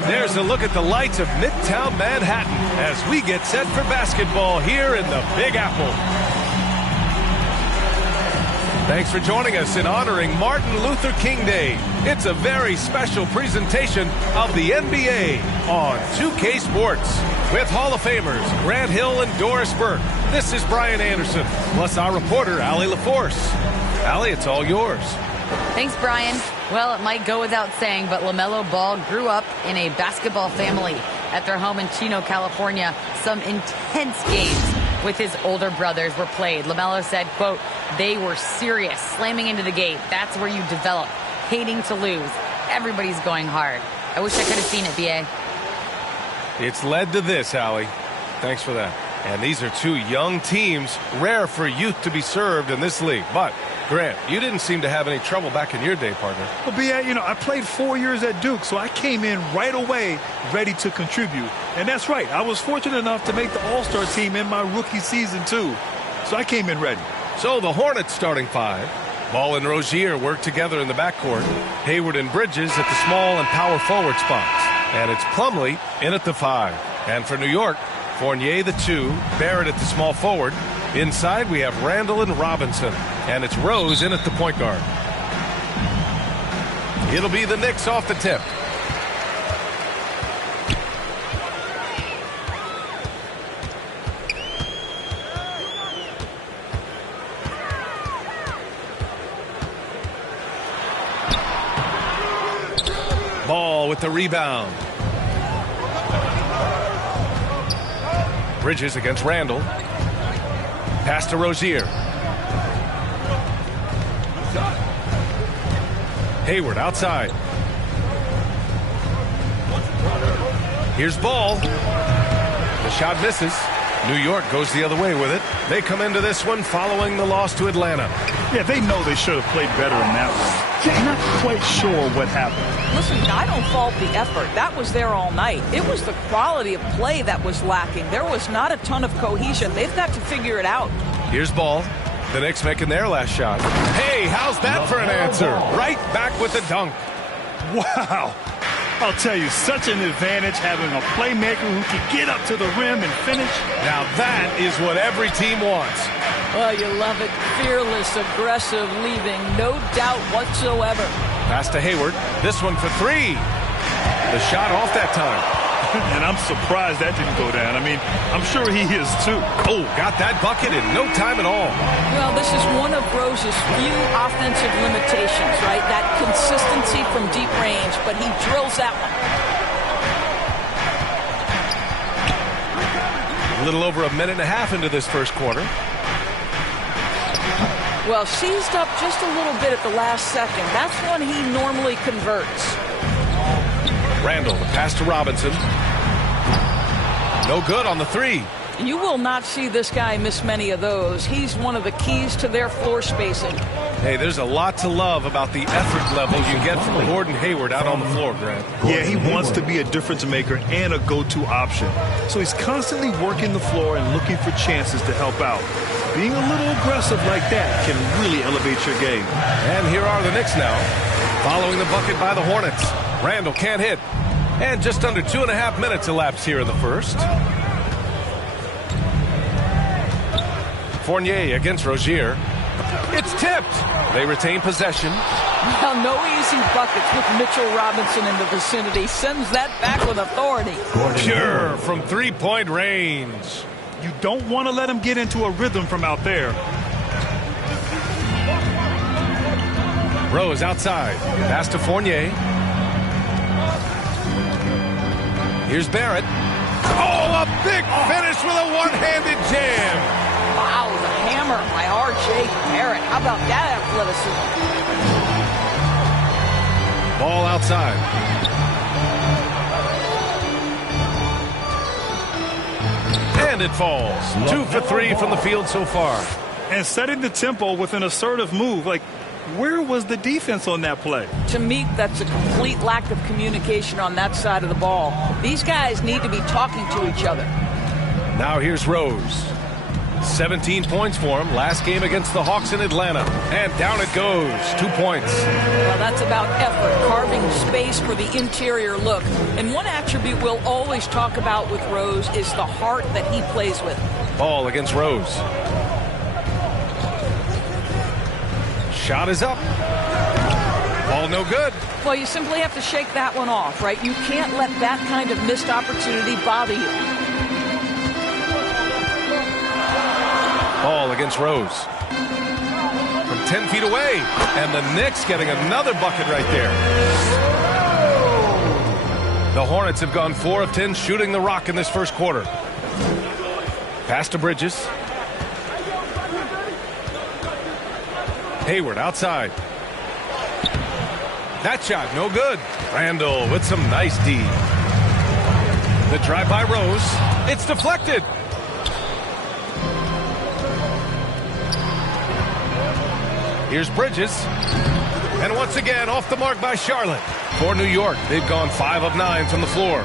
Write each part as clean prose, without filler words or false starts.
There's a look at the lights of Midtown Manhattan as we get set for basketball here in the Big Apple. Thanks for joining us in honoring Martin Luther King Day. It's a very special presentation of the NBA on 2K Sports. With Hall of Famers Grant Hill and Doris Burke, this is Brian Anderson, plus our reporter, Allie LaForce. Allie, it's all yours. Thanks, Brian. Well, it might go without saying, but LaMelo Ball grew up in a basketball family. At their home in Chino, California, some intense games with his older brothers were played. LaMelo said, quote, "They were serious, slamming into the gate. That's where you develop, hating to lose. Everybody's going hard." I wish I could have seen it, B.A. It's led to this, Allie. Thanks for that. And these are two young teams, rare for youth to be served in this league. But, Grant, you didn't seem to have any trouble back in your day, partner. Well, B.A., I played 4 years at Duke, so I came in right away ready to contribute. And that's right. I was fortunate enough to make the All-Star team in my rookie season, too. So I came in ready. So the Hornets starting five. Ball and Rozier work together in the backcourt. Hayward and Bridges at the small and power forward spots. And it's Plumlee in at the 5. And for New York, Fournier the 2, Barrett at the small forward. Inside we have Randall and Robinson. And it's Rose in at the point guard. It'll be the Knicks off the tip. Ball with the rebound. Bridges against Randall. Pass to Rozier. Hayward outside. Here's Ball. The shot misses. New York goes the other way with it. They come into this one following the loss to Atlanta. Yeah, they know they should have played better in that one. Not quite sure what happened. Listen, I don't fault the effort. That was there all night. It was the quality of play that was lacking. There was not a ton of cohesion. They've got to figure it out. Here's Ball. The Knicks making their last shot. Hey, how's that for an answer? Right back with the dunk. Wow. I'll tell you, such an advantage having a playmaker who can get up to the rim and finish. Now that is what every team wants. Oh, you love it. Fearless, aggressive, leaving. No doubt whatsoever. Pass to Hayward. This one for 3. The shot off that time. And I'm surprised that didn't go down. I mean, I'm sure he is too. Oh, got that bucket in no time at all. Well, this is one of Rose's few offensive limitations, right? That consistency from deep range, but he drills that one. A little over a minute and a half into this first quarter. Well, seized up just a little bit at the last second. That's when he normally converts. Randall, the pass to Robinson. No good on the 3. You will not see this guy miss many of those. He's one of the keys to their floor spacing. Hey, there's a lot to love about the effort level you get from Gordon Hayward out on the floor, Grant. Yeah, he wants to be a difference maker and a go-to option. So he's constantly working the floor and looking for chances to help out. Being a little aggressive like that can really elevate your game. And here are the Knicks now, following the bucket by the Hornets. Randall can't hit. And just under 2.5 minutes elapsed here in the first. Fournier against Rozier. It's tipped. They retain possession. Well, no easy buckets with Mitchell Robinson in the vicinity. Sends that back with authority. Pure from three-point range. You don't want to let him get into a rhythm from out there. Rose outside. Pass to Fournier. Here's Barrett. Oh, a big finish with a one-handed jam. Wow, the hammer by R.J. Barrett. How about that athleticism? Ball outside. And it falls. 2 for 3 from the field so far. And setting the tempo with an assertive move. Like, where was the defense on that play? To me, that's a complete lack of communication on that side of the ball. These guys need to be talking to each other. Now here's Rose. 17 points for him last game against the Hawks in Atlanta. And down it goes. 2 points. Well, that's about effort, carving space for the interior look. And one attribute we'll always talk about with Rose is the heart that he plays with. Ball against Rose. Shot is up. Ball no good. Well, you simply have to shake that one off, right? You can't let that kind of missed opportunity bother you. Ball against Rose. From 10 feet away. And the Knicks getting another bucket right there. The Hornets have gone 4 of 10 shooting the rock in this first quarter. Pass to Bridges. Hayward outside. That shot, no good. Randall with some nice D. The drive by Rose. It's deflected. Here's Bridges. And once again, off the mark by Charlotte. For New York, they've gone 5 of 9 from the floor.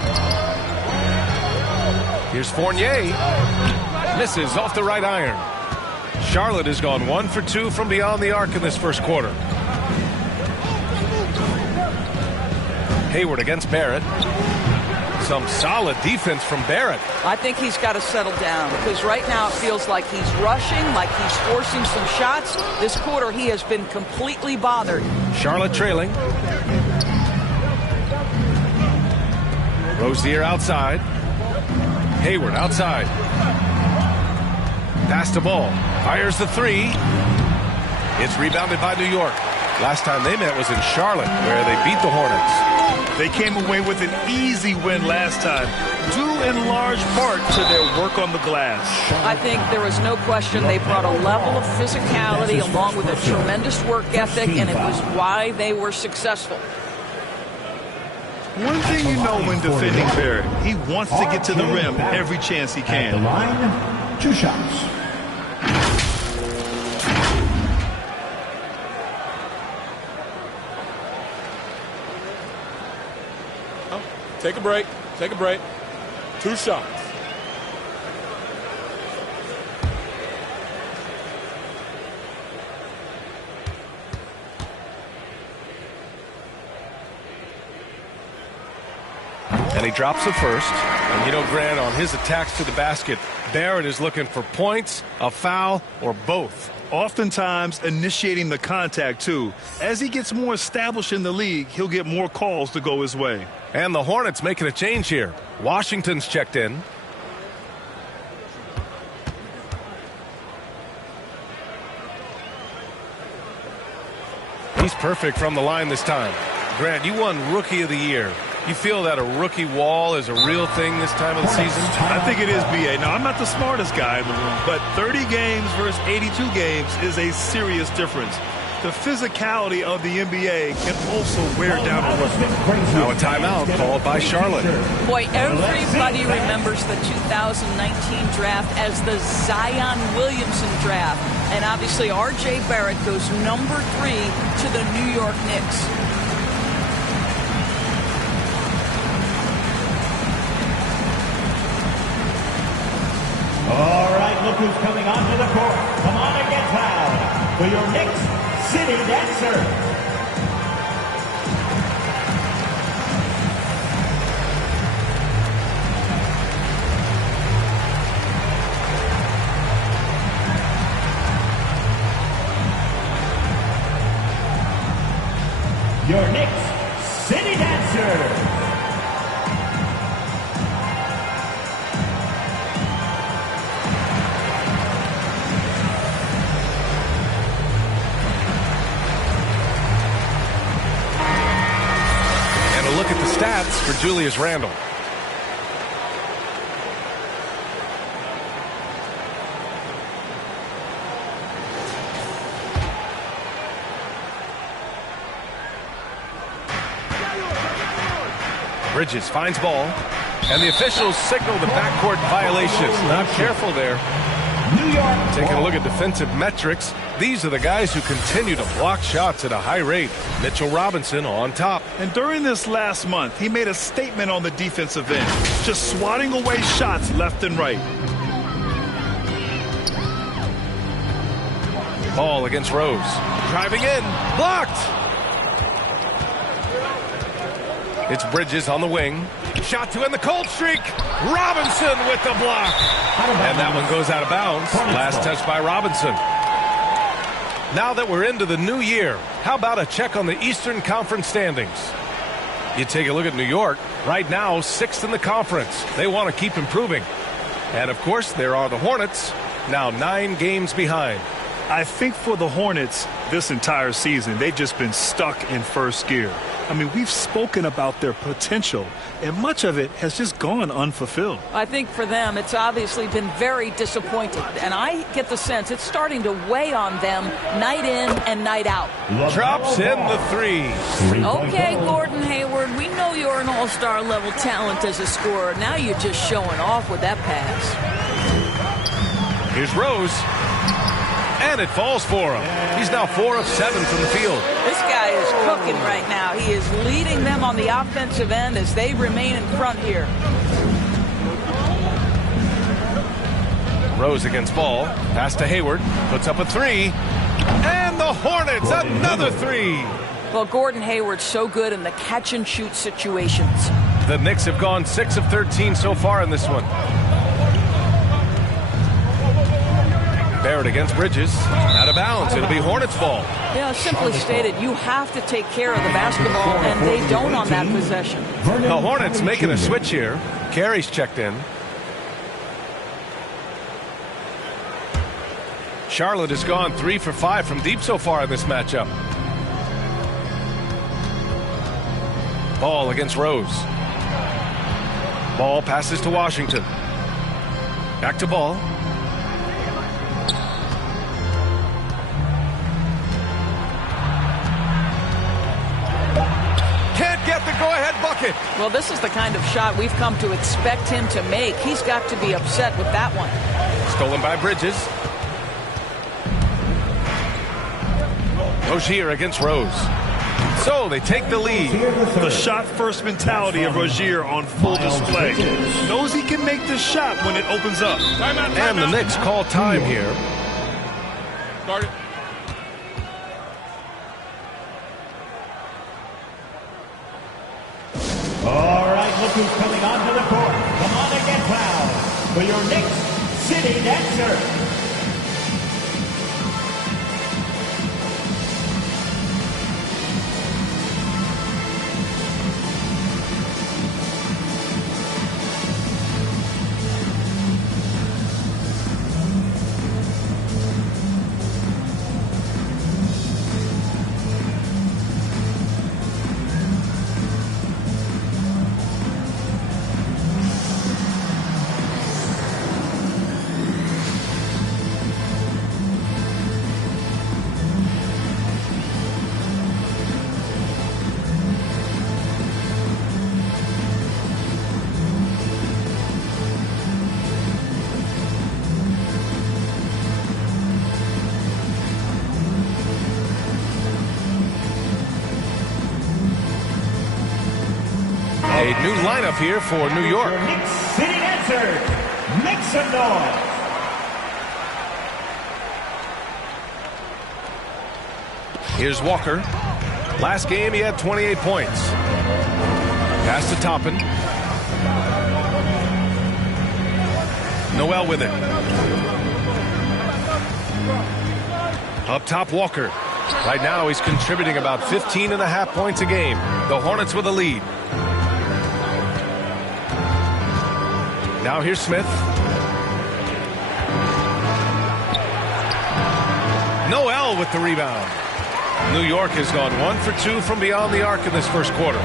Here's Fournier. Misses off the right iron. Charlotte has gone 1 for 2 from beyond the arc in this first quarter. Hayward against Barrett. Some solid defense from Barrett. I think he's got to settle down because right now it feels like he's rushing, like he's forcing some shots. This quarter he has been completely bothered. Charlotte trailing. Rozier outside. Hayward outside. Pass the ball. Fires the 3. It's rebounded by New York. Last time they met was in Charlotte, where they beat the Hornets. They came away with an easy win last time, due in large part to their work on the glass. I think there was no question they brought a level of physicality along with a tremendous work ethic, and it was why they were successful. One thing you know when defending Barrett, he wants to get to the rim every chance he can. At the line, 2 shots. Take a break. Take a break. 2 shots. And he drops the first. And you know, Grant, on his attacks to the basket, Barrett is looking for points, a foul, or both. Oftentimes initiating the contact, too. As he gets more established in the league, he'll get more calls to go his way. And the Hornets making a change here. Washington's checked in. He's perfect from the line this time. Grant, you won Rookie of the Year. You feel that a rookie wall is a real thing this time of the season? I think it is, B.A. Now, I'm not the smartest guy in the room, but 30 games versus 82 games is a serious difference. The physicality of the NBA can also wear down a rookie. Now a timeout called by Charlotte. Boy, everybody remembers the 2019 draft as the Zion Williamson draft. And obviously, R.J. Barrett goes number 3 to the New York Knicks. All right, look who's coming onto the court. Come on and get loud for your Knicks City Dancer. Your Knicks City Dancer. Look at the stats for Julius Randle. Bridges finds ball, and the officials signal the backcourt violation. Not careful there. New York. Taking a look at defensive metrics, these are the guys who continue to block shots at a high rate. Mitchell Robinson on top. And during this last month, he made a statement on the defensive end, just swatting away shots left and right. Ball against Rose. Driving in. Blocked. It's Bridges on the wing. Shot to end the cold streak. Robinson with the block. And that one goes out of bounds. Last touch by Robinson. Now that we're into the new year, how about a check on the Eastern Conference standings? You take a look at New York. Right now, 6th in the conference. They want to keep improving. And, of course, there are the Hornets, now 9 games behind. I think for the Hornets this entire season, they've just been stuck in first gear. I mean, we've spoken about their potential, and much of it has just gone unfulfilled. I think for them, it's obviously been very disappointing, and I get the sense it's starting to weigh on them night in and night out. Drops in the 3. Okay, Gordon Hayward, we know you're an all-star level talent as a scorer. Now you're just showing off with that pass. Here's Rose. And it falls for him. He's now 4 of 7 from the field. This guy is cooking right now. He is leading them on the offensive end as they remain in front here. Rose against Ball. Pass to Hayward. Puts up a 3. And the Hornets, another 3. Well, Gordon Hayward's so good in the catch-and-shoot situations. The Knicks have gone 6 of 13 so far in this one. Barrett against Bridges. Out of bounds. It'll be Hornets ball. Yeah, simply stated, you have to take care of the basketball, and they don't on that possession. The Hornets making a switch here. Carey's checked in. Charlotte has gone 3 for 5 from deep so far in this matchup. Ball against Rose. Ball passes to Washington. Back to Ball. Get the go-ahead bucket. Well, this is the kind of shot we've come to expect him to make. He's got to be upset with that one. Stolen by Bridges. Rozier against Rose. So they take the lead. The shot-first mentality of Rozier on full display. Knows he can make this shot when it opens up. And the Knicks call time here. Start it. All right, look who's coming onto the court. Come on and get loud for your Knicks City Dancer. A new lineup here for New York. Your Knicks City Dancers, make some noise. Here's Walker. Last game he had 28 points. Pass to Toppin. Noel with it. Up top, Walker. Right now he's contributing about 15.5 points a game. The Hornets with a lead. Now here's Smith. Noel with the rebound. New York has gone 1 for 2 from beyond the arc in this first quarter.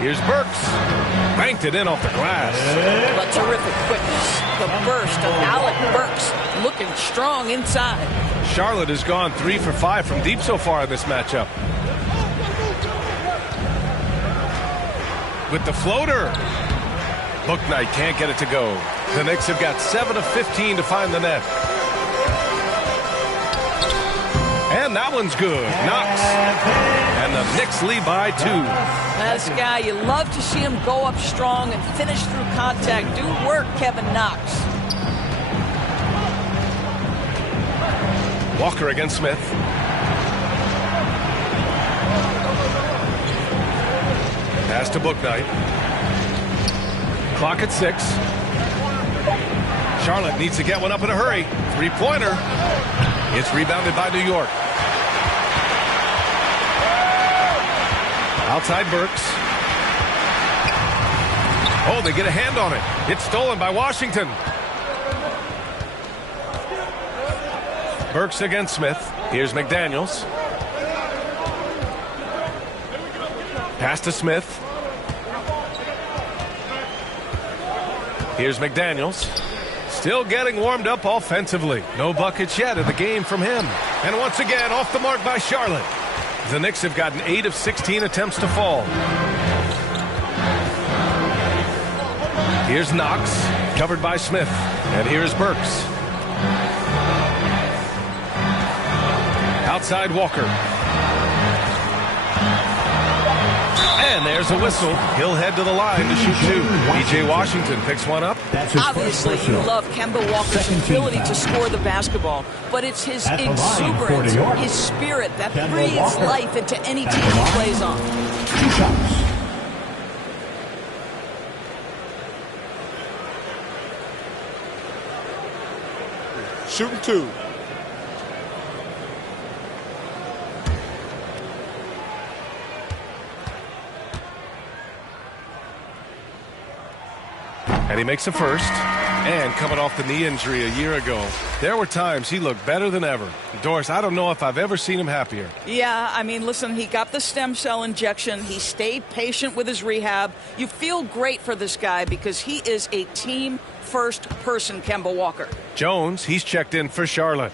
Here's Burks. Banked it in off the glass. But terrific quickness. The burst of Alec Burks looking strong inside. Charlotte has gone 3 for 5 from deep so far in this matchup. With the floater. Bouknight can't get it to go. The Knicks have got 7 of 15 to find the net. And that one's good. Knox. And the Knicks lead by 2. This guy, you love to see him go up strong and finish through contact. Do work, Kevin Knox. Walker against Smith. Pass to Bouknight. Clock at 6. Charlotte needs to get one up in a hurry. Three-pointer. It's rebounded by New York. Outside Burks. Oh, they get a hand on it. It's stolen by Washington. Burks against Smith. Here's McDaniels. Pass to Smith. Here's McDaniels. Still getting warmed up offensively. No buckets yet in the game from him. And once again, off the mark by Charlotte. The Knicks have gotten 8 of 16 attempts to fall. Here's Knox, covered by Smith. And here's Burks. Outside Walker. And there's a whistle. He'll head to the line to shoot 2. P.J. Washington picks one up. Obviously, you love Kemba Walker's ability to score the basketball, but it's his exuberance, his spirit that breathes life into any team he plays on. 2 shots. Shooting 2. And he makes a first. And coming off the knee injury a year ago, there were times he looked better than ever. Doris, I don't know if I've ever seen him happier. Yeah, I mean, listen, he got the stem cell injection. He stayed patient with his rehab. You feel great for this guy because he is a team-first person, Kemba Walker. Jones, he's checked in for Charlotte.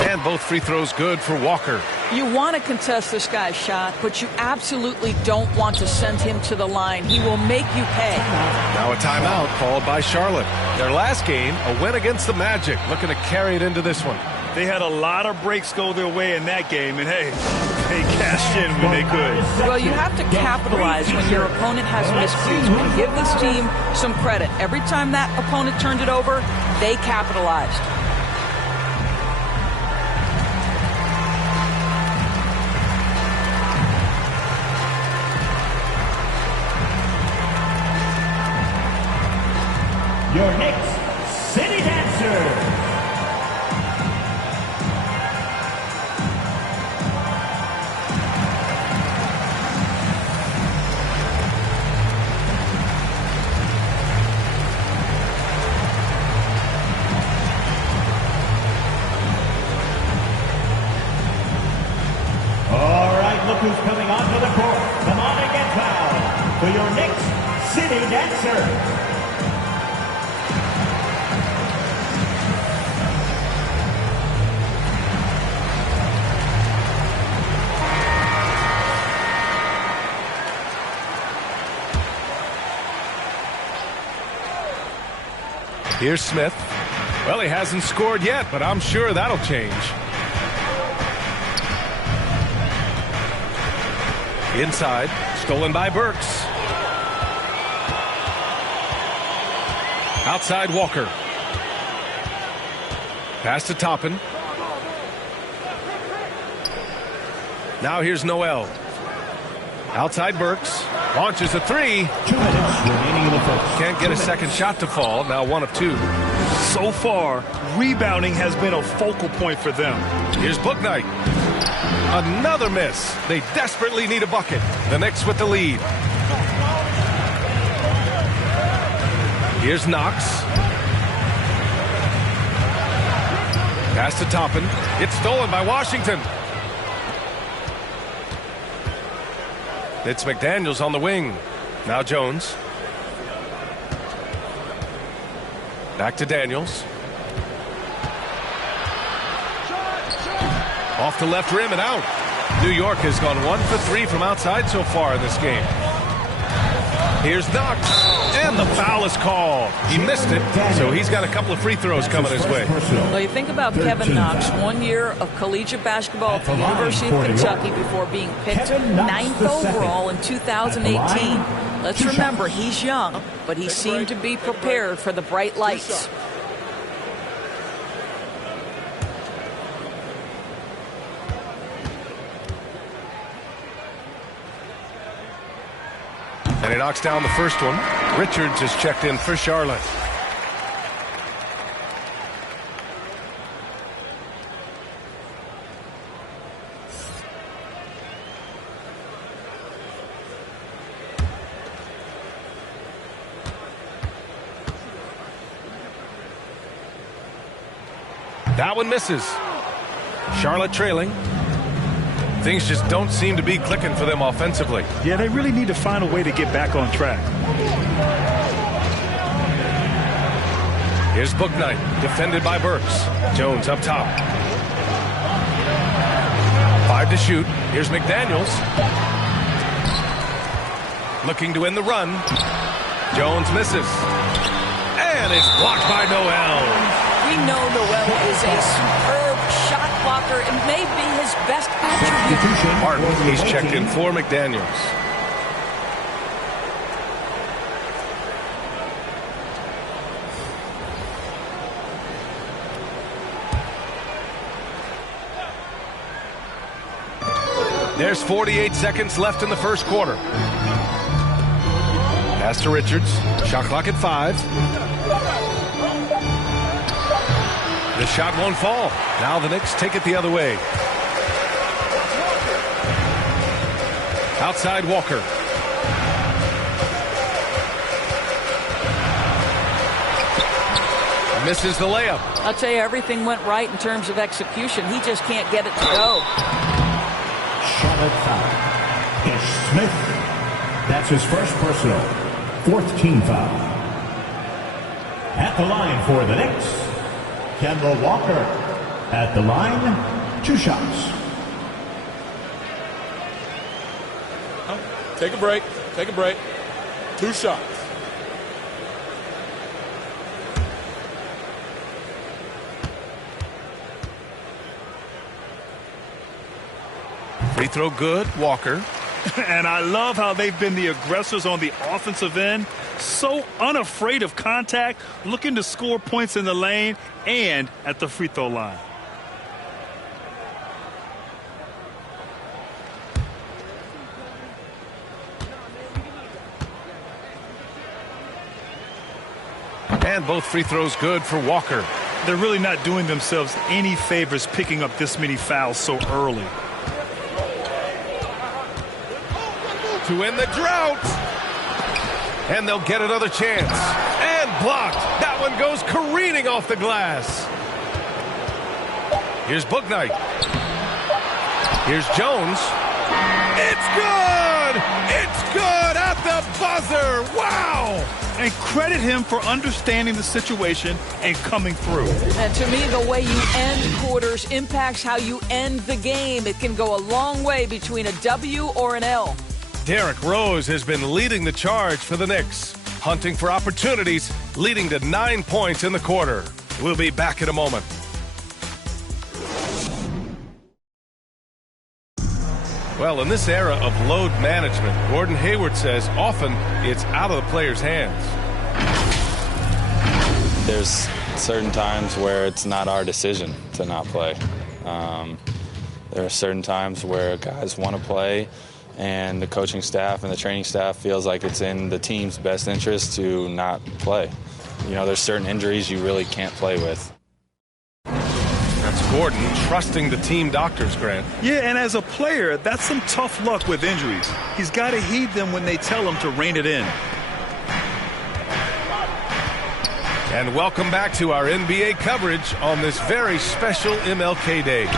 And both free throws good for Walker. You want to contest this guy's shot, but you absolutely don't want to send him to the line. He will make you pay. Now a timeout called by Charlotte. Their last game, a win against the Magic, looking to carry it into this one. They had a lot of breaks go their way in that game, and hey, they cashed in when they could. Well, you have to capitalize when your opponent has miscues. But give this team some credit. Every time that opponent turned it over, they capitalized. Your Knicks City Dancers. All right, look who's coming onto the court. Come on and get fouled for your Knicks City Dancers. Here's Smith. Well, he hasn't scored yet, but I'm sure that'll change. Inside, stolen by Burks. Outside Walker. Pass to Toppin. Now here's Noel. Outside Burks. Launches a 3. 2 minutes remaining in the first. Can't get a second shot to fall. Now 1 of 2. So far, rebounding has been a focal point for them. Here's Bouknight. Another miss. They desperately need a bucket. The Knicks with the lead. Here's Knox. Pass to Toppin. It's stolen by Washington. It's McDaniels on the wing. Now Jones. Back to Daniels. Off the left rim and out. New York has gone 1 for 3 from outside so far in this game. Here's Knox. And the foul is called. He missed it, so he's got a couple of free throws coming his way. Well, you think about Kevin Knox, 1 year of collegiate basketball at the University of Kentucky before being picked 9th overall in 2018. Let's remember, he's young, but he seemed to be prepared for the bright lights. And he knocks down the first one. Richards is checked in for Charlotte. That one misses. Charlotte trailing. Things just don't seem to be clicking for them offensively. Yeah, they really need to find a way to get back on track. Here's Bouknight, defended by Burks. Jones up top. 5 to shoot. Here's McDaniels. Looking to win the run. Jones misses. And it's blocked by Noel. We know Noel is a superb shot blocker. It may be his best attribute. Martin, he's checked in for McDaniels. There's 48 seconds left in the first quarter. Pass to Richards. Shot clock at 5. The shot won't fall. Now the Knicks take it the other way. Outside Walker. Misses the layup. I'll tell you, everything went right in terms of execution. He just can't get it to go. Charlotte foul. Ish Smith. That's his first personal. 4th team foul. At the line for the Knicks, Kemba Walker. At the line, 2 shots. Take a break. Take a break. 2 shots. Free throw good, Walker. And I love how they've been the aggressors on the offensive end. So unafraid of contact, looking to score points in the lane and at the free throw line. And both free throws good for Walker. They're really not doing themselves any favors picking up this many fouls so early. To win the drought. And they'll get another chance. And blocked. That one goes careening off the glass. Here's Bouknight. Here's Jones. It's good! It's good at the buzzer! Wow! And credit him for understanding the situation and coming through. And to me, the way you end quarters impacts how you end the game. It can go a long way between a W or an L. Derrick Rose has been leading the charge for the Knicks, hunting for opportunities, leading to 9 points in the quarter. We'll be back in a moment. Well, in this era of load management, Gordon Hayward says often it's out of the player's hands. There's certain times where it's not our decision to not play. There are certain times where guys want to play, and the coaching staff and the training staff feels like it's in the team's best interest to not play. You know, there's certain injuries you really can't play with. That's Gordon trusting the team doctors, Grant. Yeah, and as a player, that's some tough luck with injuries. He's got to heed them when they tell him to rein it in. And welcome back to our NBA coverage on this very special MLK Day.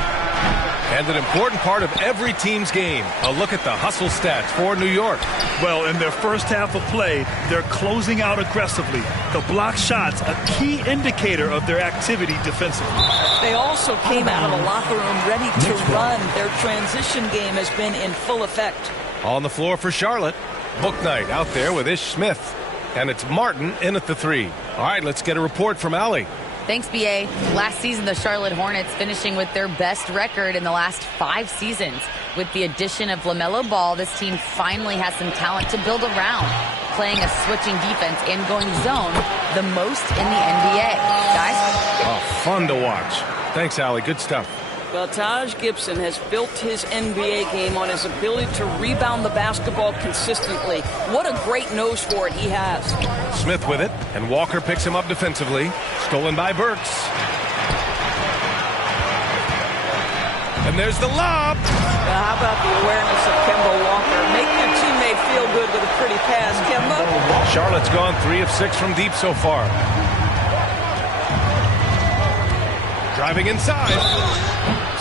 And an important part of every team's game, a look at the hustle stats for New York. Well, in their first half of play, they're closing out aggressively. The block shots, a key indicator of their activity defensively. They also came out of the locker room ready to run. Their transition game has been in full effect. On the floor for Charlotte, Bouknight out there with Ish Smith. And it's Martin in at the 3. All right, let's get a report from Allie. Thanks, B.A. Last season, the Charlotte Hornets finishing with their best record in the last 5 seasons. With the addition of LaMelo Ball, this team finally has some talent to build around, playing a switching defense and going zone the most in the NBA. Guys? Oh, fun to watch. Thanks, Allie. Good stuff. Well, Taj Gibson has built his NBA game on his ability to rebound the basketball consistently. What a great nose for it he has. Smith with it, and Walker picks him up defensively. Stolen by Burks. And there's the lob. Now, how about the awareness of Kemba Walker? Make your teammate feel good with a pretty pass, Kemba. Charlotte's gone 3 of 6 from deep so far. Driving inside.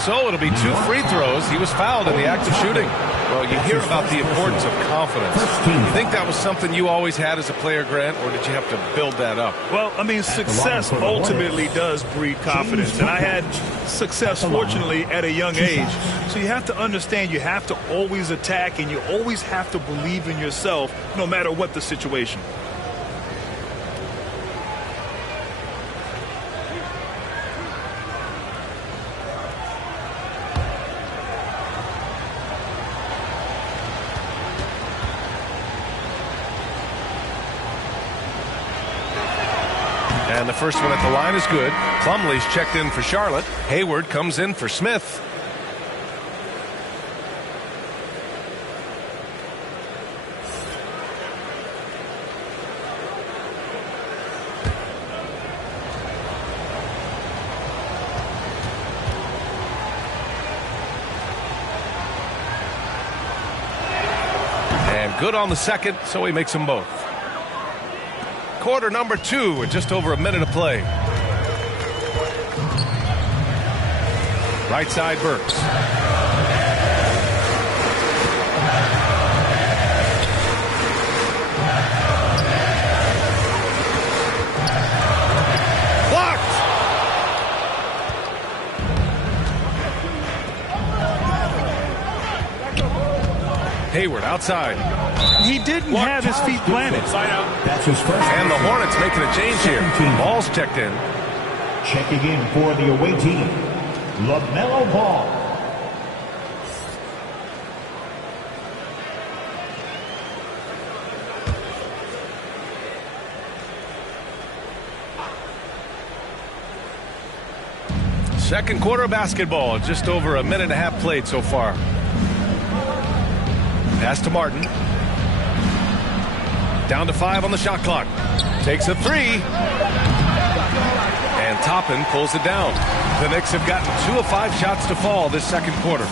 So it'll be 2 free throws. He was fouled in the act of shooting. Well, you hear about the importance of confidence. You think that was something you always had as a player, Grant, or did you have to build that up? Well, I mean, success ultimately does breed confidence. And I had success, fortunately, at a young age. So you have to understand you have to always attack and you always have to believe in yourself no matter what the situation. And the first one at the line is good. Plumlee's checked in for Charlotte. Hayward comes in for Smith. And good on the second, so he makes them both. Quarter number 2 with just over a minute of play. Right side, Burks. Blocked! Hayward outside. He didn't have his feet planted. That's his first. And the Hornets making a change here. Ball's checked in. Checking in for the away team, LaMelo Ball. Second quarter of basketball. Just over a minute and a half played so far. Pass to Martin. Down to 5 on the shot clock. Takes a 3. And Toppin pulls it down. The Knicks have gotten 2 of 5 shots to fall this second quarter.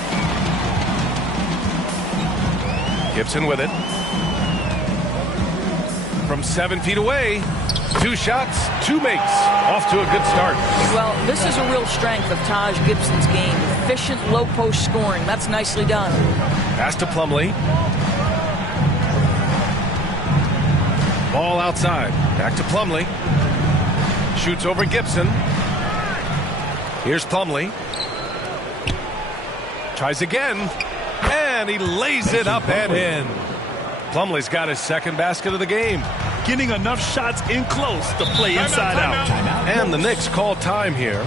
Gibson with it. From 7 feet away. 2 shots, 2 makes. Off to a good start. Well, this is a real strength of Taj Gibson's game. Efficient low post scoring. That's nicely done. Pass to Plumlee. Ball outside. Back to Plumlee. Shoots over Gibson. Here's Plumlee. Tries again. And he lays it up and in. Plumlee's got his second basket of the game. Getting enough shots in close to play inside out. And the Knicks call time here.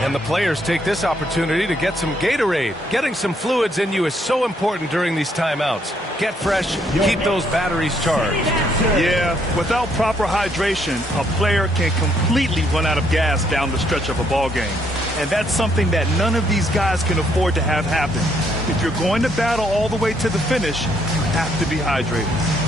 And the players take this opportunity to get some Gatorade. Getting some fluids in you is so important during these timeouts. Get fresh, keep those batteries charged. Yeah, without proper hydration, a player can completely run out of gas down the stretch of a ball game. And that's something that none of these guys can afford to have happen. If you're going to battle all the way to the finish, you have to be hydrated.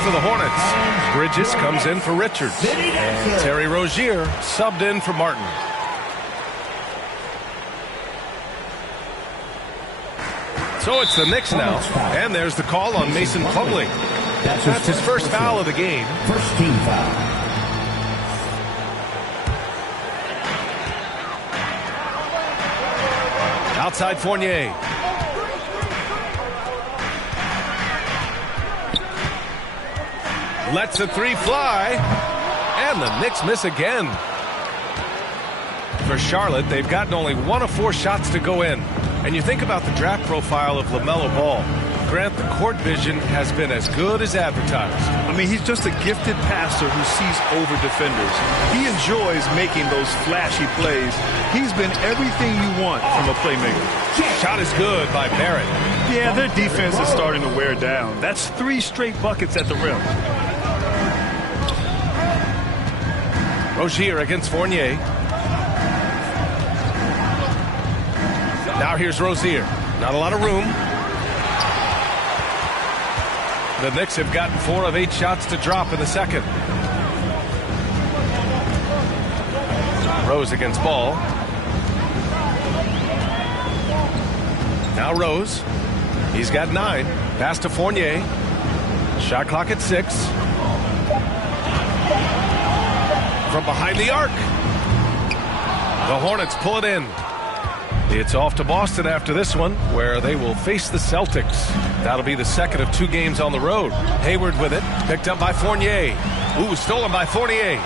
For the Hornets, Bridges comes in for Richards. And Terry Rozier subbed in for Martin. So it's the Knicks now. And there's the call on Mason Plumlee. That's his first foul of the game. First team foul. Outside Fournier. Lets the three fly. And the Knicks miss again. For Charlotte, they've gotten only 1 of 4 shots to go in. And you think about the draft profile of LaMelo Ball. Grant, the court vision has been as good as advertised. I mean, he's just a gifted passer who sees over defenders. He enjoys making those flashy plays. He's been everything you want from a playmaker. Shot is good by Barrett. Yeah, their defense is starting to wear down. That's 3 straight buckets at the rim. Rozier against Fournier. Now here's Rozier. Not a lot of room. The Knicks have gotten 4 of 8 shots to drop in the second. Rose against Ball. Now Rose. He's got 9. Pass to Fournier. Shot clock at 6. From behind the arc. The Hornets pull it in. It's off to Boston after this one, where they will face the Celtics. That'll be the second of 2 games on the road. Hayward with it, picked up by Fournier. Ooh, stolen by Fournier.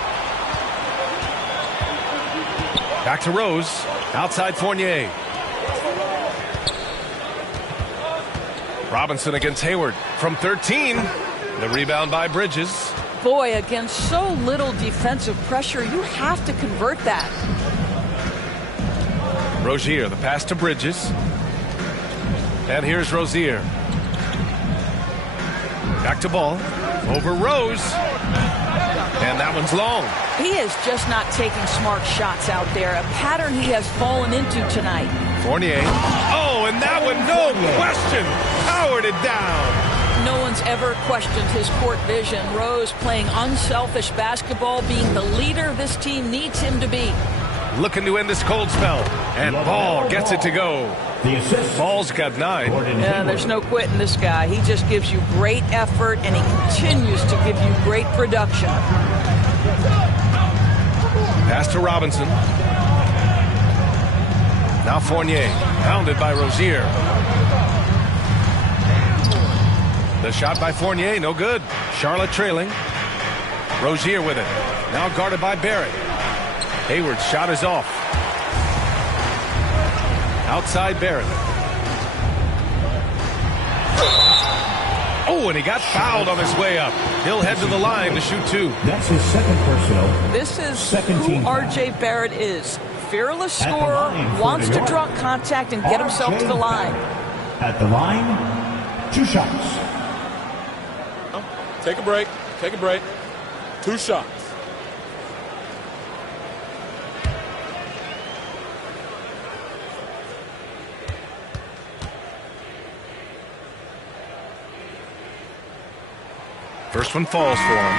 Back to Rose, outside Fournier. Robinson against Hayward from 13. The rebound by Bridges. Boy, against so little defensive pressure, you have to convert that. Rozier, the pass to Bridges. And here's Rozier. Back to Ball. Over Rose. And that one's long. He is just not taking smart shots out there, a pattern he has fallen into tonight. Fournier. Oh, and that one, no question, powered it down. No one's ever questioned his court vision. Rose playing unselfish basketball, being the leader this team needs him to be. Looking to end this cold spell. And Ball gets it to go. The assist. Ball's got 9. Yeah, there's no quitting this guy. He just gives you great effort, and he continues to give you great production. Pass to Robinson. Now Fournier, pounded by Rozier. The shot by Fournier, no good. Charlotte trailing. Rozier with it. Now guarded by Barrett. Hayward's shot is off. Outside Barrett. Oh, and he got fouled on his way up. He'll head to the line to shoot 2. That's his second personal. This is Second who team R.J. Barrett is. Fearless At the scorer, line for wants New to York. draw contact and get himself to the line. At the line, 2 shots. Take a break. Take a break. 2 shots. First one falls for him.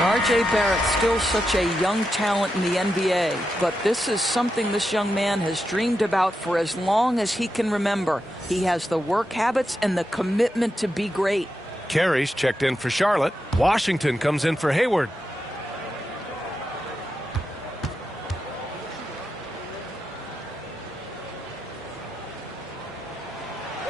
R.J. Barrett still such a young talent in the NBA, but this is something this young man has dreamed about for as long as he can remember. He has the work habits and the commitment to be great. Carey's checked in for Charlotte. Washington comes in for Hayward.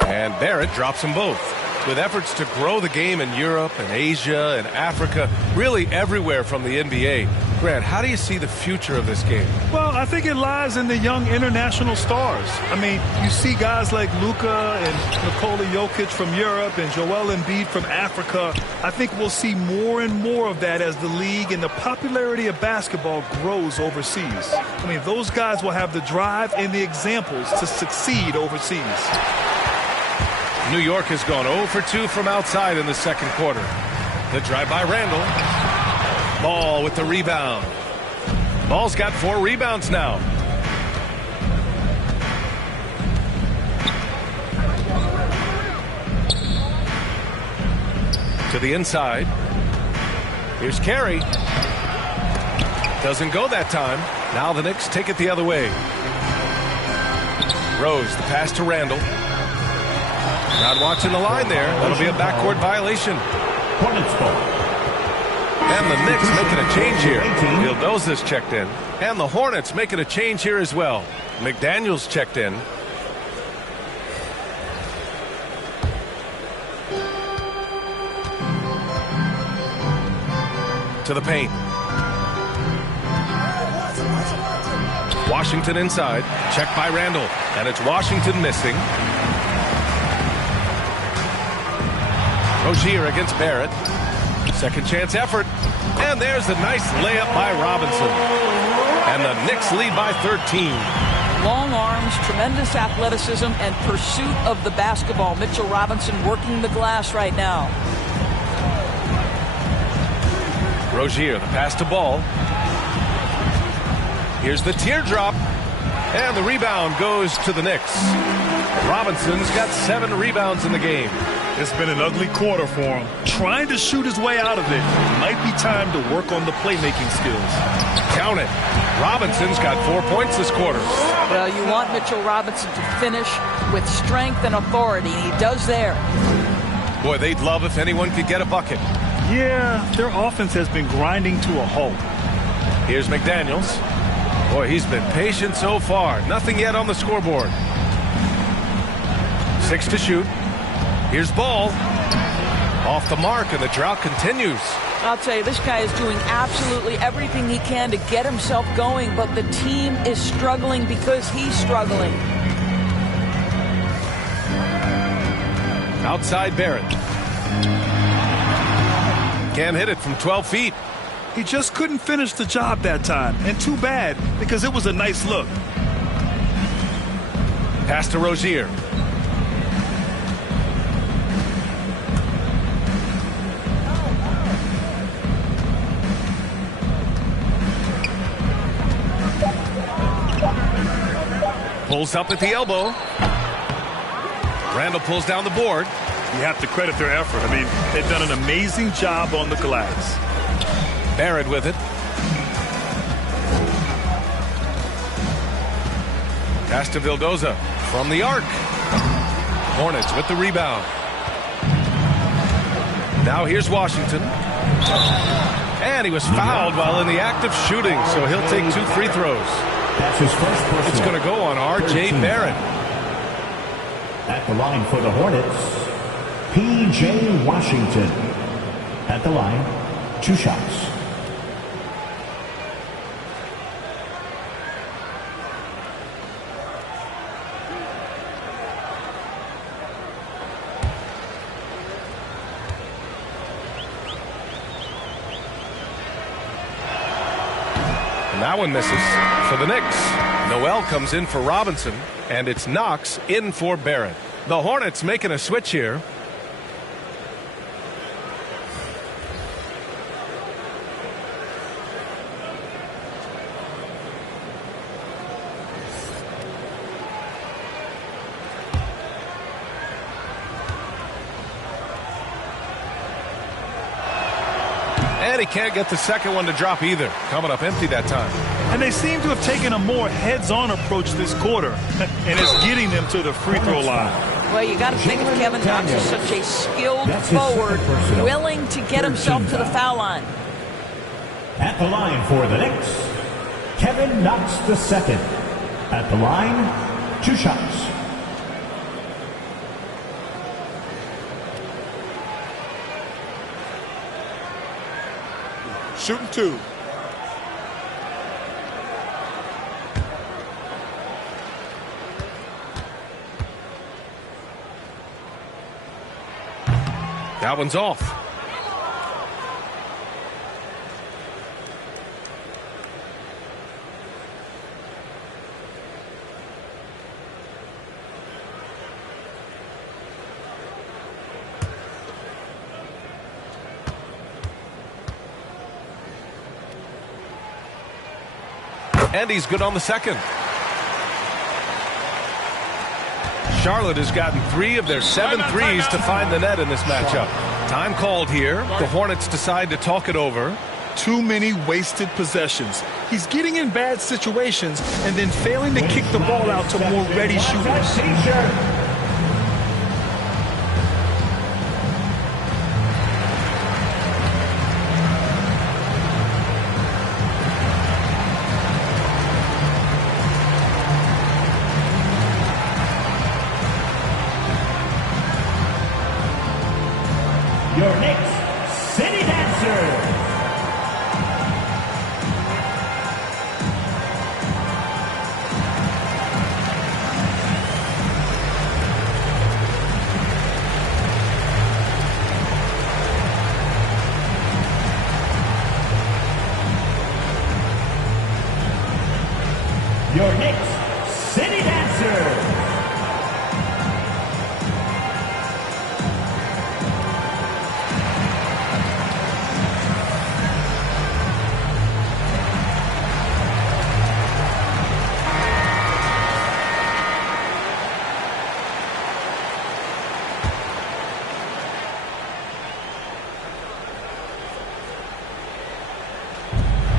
And Barrett drops them both. With efforts to grow the game in Europe and Asia and Africa, really everywhere from the NBA. Grant, how do you see the future of this game? Well, I think it lies in the young international stars. I mean, you see guys like Luka and Nikola Jokic from Europe and Joel Embiid from Africa. I think we'll see more and more of that as the league and the popularity of basketball grows overseas. I mean, those guys will have the drive and the examples to succeed overseas. New York has gone 0 for 2 from outside in the second quarter. The drive by Randall. Ball with the rebound. Ball's got 4 rebounds now. To the inside. Here's Carey. Doesn't go that time. Now the Knicks take it the other way. Rose, the pass to Randall. Not watching the line there. That'll be a backcourt violation. Hornets ball. And the Knicks making a change here. Vildoza's checked in. And the Hornets making a change here as well. McDaniels checked in. to the paint. Washington inside. Check by Randall. And it's Washington missing. Rozier against Barrett. Second chance effort. And there's a nice layup by Robinson. And the Knicks lead by 13. Long arms, tremendous athleticism, and pursuit of the basketball. Mitchell Robinson working the glass right now. Rozier, the pass to Ball. Here's the teardrop. And the rebound goes to the Knicks. Robinson's got 7 rebounds in the game. It's been an ugly quarter for him. Trying to shoot his way out of it. Might be time to work on the playmaking skills. Count it. Robinson's got 4 points this quarter. Well, you want Mitchell Robinson to finish with strength and authority, and he does there. Boy, they'd love if anyone could get a bucket. Yeah, their offense has been grinding to a halt. Here's McDaniels. Boy, he's been patient so far. Nothing yet on the scoreboard. 6 to shoot. Here's Ball. Off the mark, and the drought continues. I'll tell you, this guy is doing absolutely everything he can to get himself going, but the team is struggling because he's struggling. Outside Barrett. Can't hit it from 12 feet. He just couldn't finish the job that time, and too bad, because it was a nice look. Pass to Rozier. Pulls up at the elbow. Randall pulls down the board. You have to credit their effort. I mean, they've done an amazing job on the glass. Barrett with it. Pass to Vildoza from the arc. Hornets with the rebound. Now here's Washington. And he was fouled while in the act of shooting, so he'll take 2 free throws. That's his first personal. It's going to go on R.J. Barrett. At the line for the Hornets, P.J. Washington. At the line, 2 shots. And that one misses for the Knicks. Noel comes in for Robinson, and it's Knox in for Barrett. The Hornets making a switch here. And he can't get the second one to drop either. Coming up empty that time. And they seem to have taken a more heads-on approach this quarter, and it's getting them to the free throw line. Well, you got to think of Kevin Knox as such a skilled forward, willing to get himself to the foul line. At the line for the Knicks, Kevin Knox II. At the line, 2 shots. Shooting 2. That one's off. And he's good on the second. Charlotte has gotten 3 of their 7 threes to find the net in this matchup. Time called here. The Hornets decide to talk it over. Too many wasted possessions. He's getting in bad situations and then failing to kick the ball out to more ready shooters. Your Knicks City Dancers. your Knicks City Dancers.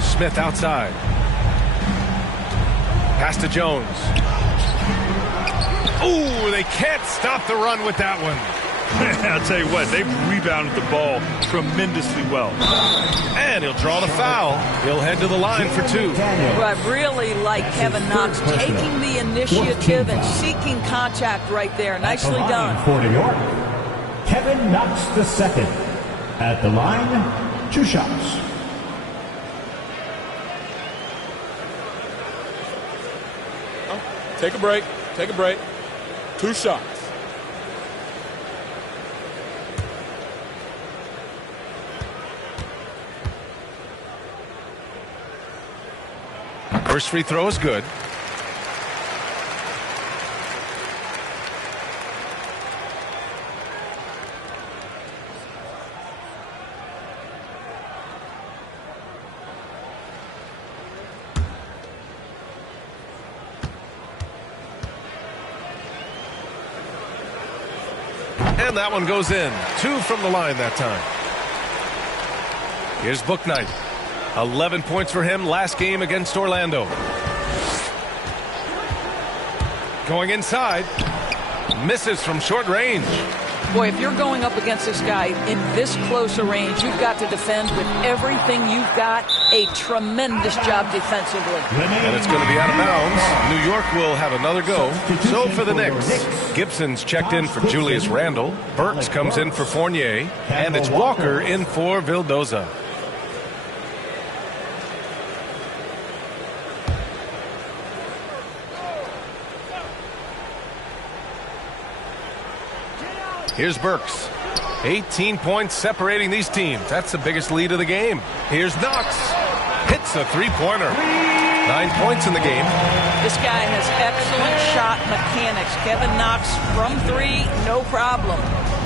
Smith outside. Pass to Jones. Ooh, they can't stop the run with that one. I'll tell you what, they've rebounded the ball tremendously well. And he'll draw the foul. He'll head to the line for two. Well, I really like Kevin Knox taking the initiative and seeking contact right there. Nicely done. For New York, Kevin Knox II. At the line, 2 shots. Take a break. Take a break. 2 shots. First free throw is good. And that one goes in. 2 from the line that time. Here's Bouknight. 11 points for him last game against Orlando. Going inside. Misses from short range. Boy, if you're going up against this guy in this close a range, you've got to defend with everything you've got. A tremendous job defensively. And it's going to be out of bounds. New York will have another go. So for the Knicks, Gibson's checked in for Julius Randle. Burks comes in for Fournier. And it's Walker in for Vildoza. Here's Burks. 18 points separating these teams. That's the biggest lead of the game. Here's Knox. Hits a three-pointer. 9 points in the game. This guy has excellent shot mechanics. Kevin Knox from 3, no problem.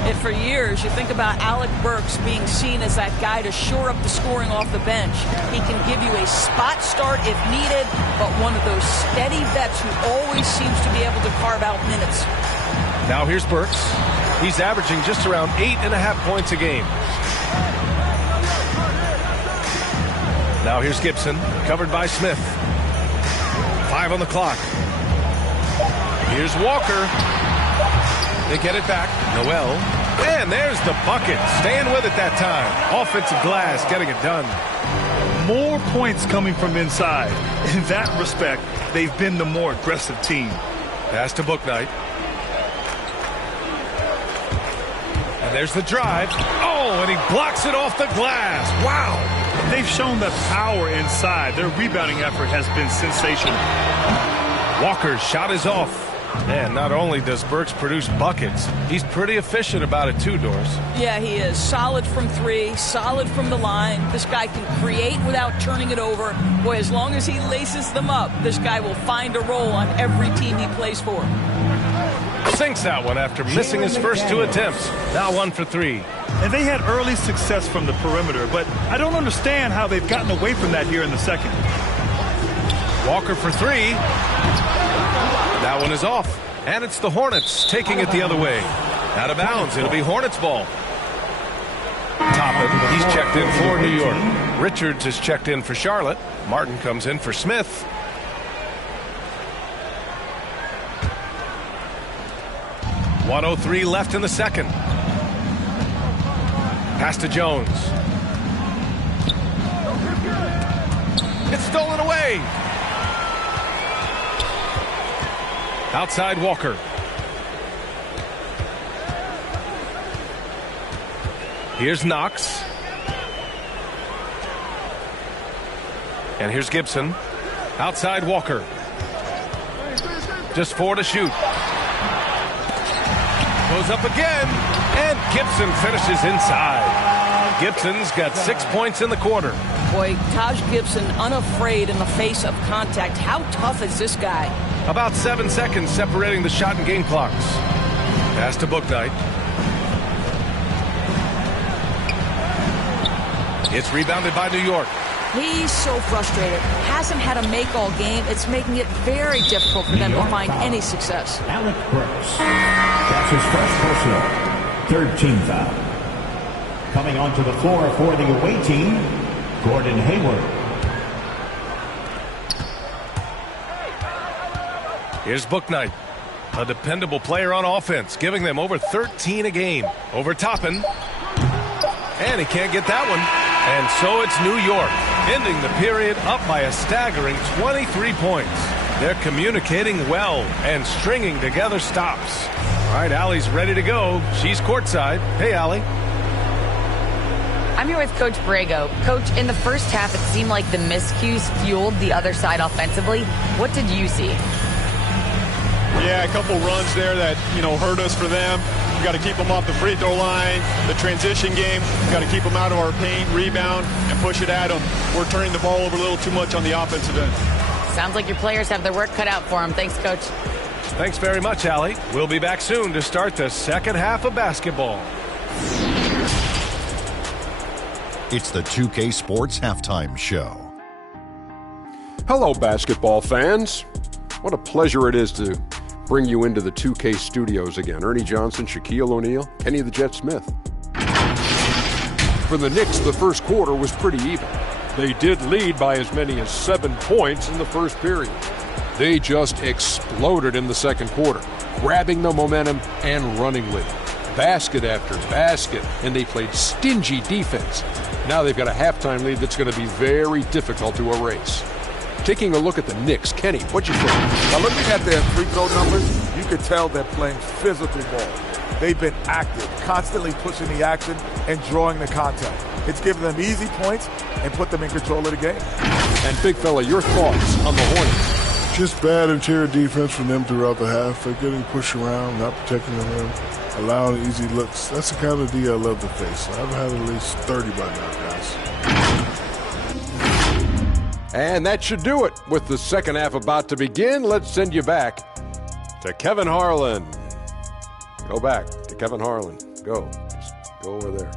And for years, you think about Alec Burks being seen as that guy to shore up the scoring off the bench. He can give you a spot start if needed, but one of those steady vets who always seems to be able to carve out minutes. Now here's Burks. He's averaging just around 8.5 points a game. Now here's Gibson, covered by Smith. 5 on the clock. Here's Walker. They get it back. Noel. And there's the bucket. Staying with it that time. Offensive glass, getting it done. More points coming from inside. In that respect, they've been the more aggressive team. Pass to Bouknight. And there's the drive. Oh, and he blocks it off the glass. Wow. They've shown the power inside. Their rebounding effort has been sensational. Walker's shot is off. And not only does Burks produce buckets, he's pretty efficient about it too, Doris. Yeah, he is. Solid from 3, solid from the line. This guy can create without turning it over. Boy, as long as he laces them up, this guy will find a role on every team he plays for. Sinks that one after missing his first 2 attempts. Now 1 for 3. And they had early success from the perimeter, but I don't understand how they've gotten away from that here in the second. Walker for 3. That one is off. And it's the Hornets taking it the other way. Out of bounds. It'll be Hornets ball. Toppin, he's checked in for New York. Richards is checked in for Charlotte. Martin comes in for Smith. .103 left in the second. Pass to Jones. It's stolen away. Outside Walker. Here's Knox. And here's Gibson. Outside Walker. Just 4 to shoot. Goes up again, and Gibson finishes inside. Gibson's got 6 points in the quarter. Boy, Taj Gibson unafraid in the face of contact. How tough is this guy? About 7 seconds separating the shot and game clocks. Pass to Bouknight. It's rebounded by New York. He's so frustrated. Hasn't had a make all game. It's making it very difficult for them to find any success. Alec Burks. That's his first personal. Third team foul. Coming onto the floor for the away team, Gordon Hayward. Here's Bouknight, a dependable player on offense, giving them over 13 a game. Over Toppin. And he can't get that one. And so it's New York, ending the period up by a staggering 23 points. They're communicating well and stringing together stops. All right, Allie's ready to go. She's courtside. Hey, Allie. I'm here with Coach Borrego. Coach, in the first half, it seemed like the miscues fueled the other side offensively. What did you see? Yeah, a couple runs there that, hurt us for them. We got to keep them off the free throw line. The transition game, we got to keep them out of our paint, rebound, and push it at them. We're turning the ball over a little too much on the offensive end. Sounds like your players have their work cut out for them. Thanks, Coach. Thanks very much, Allie. We'll be back soon to start the second half of basketball. It's the 2K Sports Halftime Show. Hello, basketball fans. What a pleasure it is to bring you into the 2K studios again. Ernie Johnson, Shaquille O'Neal, Kenny the Jet Smith. For the Knicks, the first quarter was pretty even. They did lead by as many as 7 points in the first period. They just exploded in the second quarter, grabbing the momentum and running with it. Basket after basket, and they played stingy defense. Now they've got a halftime lead that's going to be very difficult to erase. Taking a look at the Knicks, Kenny, what'd you think? Now looking at their free throw numbers, you could tell they're playing physical ball. They've been active, constantly pushing the action and drawing the contact. It's given them easy points and put them in control of the game. And big fella, your thoughts on the Hornets? Just bad interior defense from them throughout the half. They're getting pushed around, not protecting the rim, allowing easy looks. That's the kind of D I love to face. I've had at least 30 by now, guys. And that should do it. With the second half about to begin, let's send you back to Kevin Harlan. Go back to Kevin Harlan. Go. Just go over there.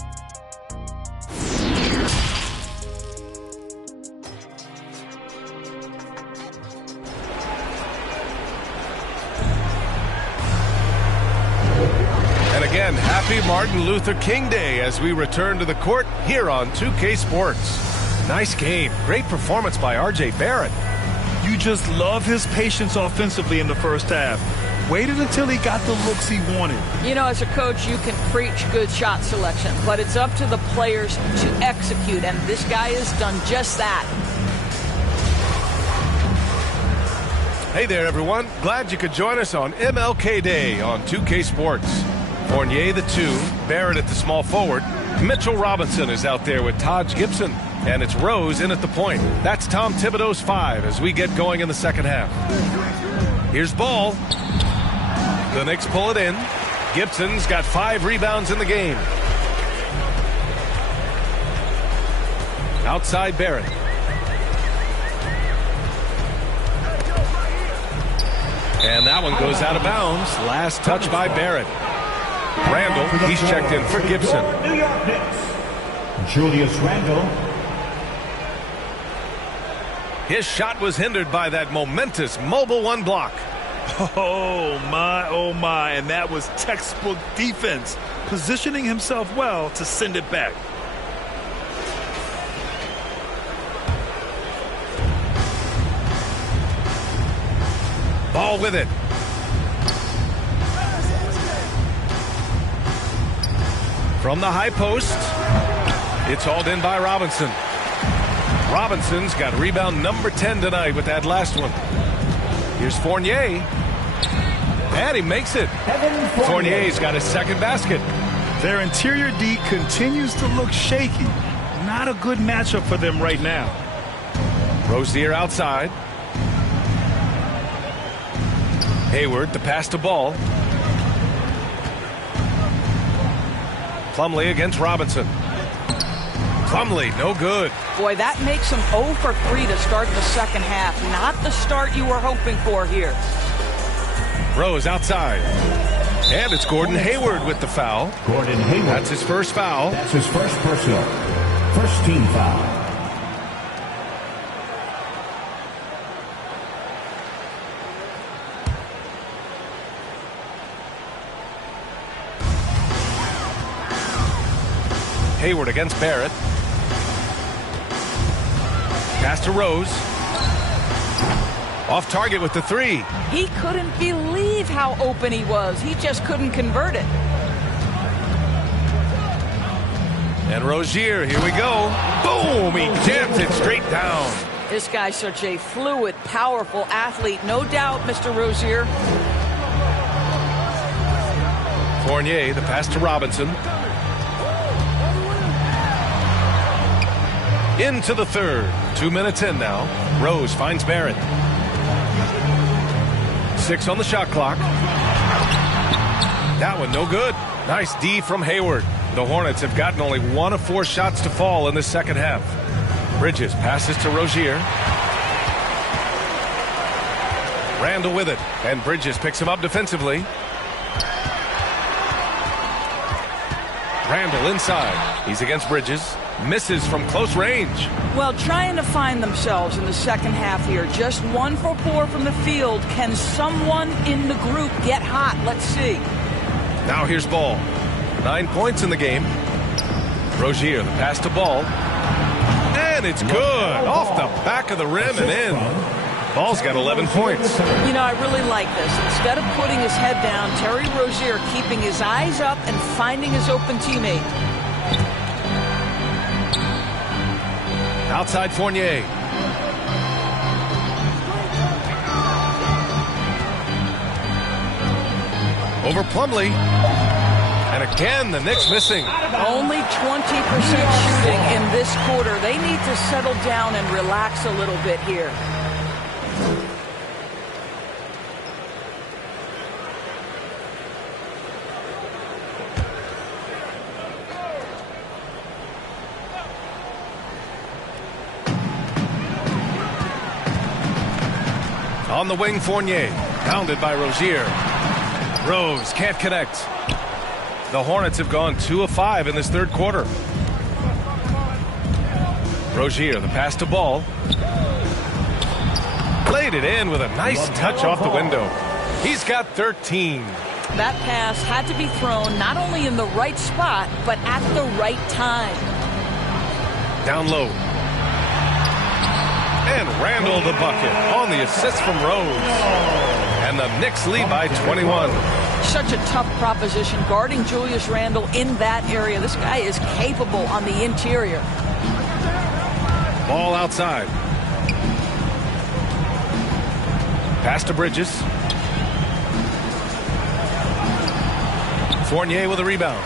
And again, happy Martin Luther King Day as we return to the court here on 2K Sports. Nice game. Great performance by R.J. Barrett. You just love his patience offensively in the first half. Waited until he got the looks he wanted. As a coach, you can preach good shot selection, but it's up to the players to execute, and this guy has done just that. Hey there, everyone. Glad you could join us on MLK Day on 2K Sports. Fournier, the 2, Barrett at the small forward. Mitchell Robinson is out there with Taj Gibson. And it's Rose in at the point. That's Tom Thibodeau's 5 as we get going in the second half. Here's Ball. The Knicks pull it in. Gibson's got 5 rebounds in the game. Outside Barrett. And that one goes out of bounds. Last touch by Barrett. Randall, he's checked in for Gibson. New York Knicks, Julius Randle. His shot was hindered by that momentous mobile 1 block. Oh, my. And that was textbook defense, positioning himself well to send it back. Ball with it. From the high post, it's hauled in by Robinson. Robinson's got rebound number 10 tonight with that last one. Here's Fournier. And he makes it. Fournier's got his second basket. Their interior D continues to look shaky. Not a good matchup for them right now. Rozier outside. Hayward to pass the ball. Plumlee against Robinson. Plumlee, no good. Boy, that makes him 0 for 3 to start the second half. Not the start you were hoping for here. Rose outside. And it's Gordon Hayward with the foul. Gordon Hayward. That's his first foul. That's his first personal. First team foul. Hayward against Barrett. Pass to Rose. Off target with the three. He couldn't believe how open he was. He just couldn't convert it. And Rozier, here we go. Boom! He jams it straight down. This guy's such a fluid, powerful athlete. No doubt, Mr. Rozier. Fournier, the pass to Robinson. Into the third. 2 minutes in now. Rose finds Barrett. 6 on the shot clock. That one no good. Nice D from Hayward. The Hornets have gotten only 1 of 4 shots to fall in the second half. Bridges passes to Rozier. Randall with it. And Bridges picks him up defensively. Randall inside. He's against Bridges. Misses from close range. Well, trying to find themselves in the second half here. Just 1 for 4 from the field. Can someone in the group get hot? Let's see. Now here's Ball. 9 points in the game. Rozier, the pass to Ball. And it's good. Off the back of the rim and in. Ball's got 11 points. You know, I really like this. Instead of putting his head down, Terry Rozier keeping his eyes up and finding his open teammate. Outside Fournier. Over Plumlee. And again, the Knicks missing. Only 20% shooting in this quarter. They need to settle down and relax a little bit here. On the wing, Fournier. Pounded by Rozier. Rose can't connect. The Hornets have gone 2 of 5 in this third quarter. Rozier, the pass to Ball. Played it in with a nice touch off the window. He's got 13. That pass had to be thrown not only in the right spot, but at the right time. Down low. And Randall the bucket on the assist from Rose. And the Knicks lead by 21. Such a tough proposition guarding Julius Randle in that area. This guy is capable on the interior. Ball outside. Pass to Bridges. Fournier with a rebound.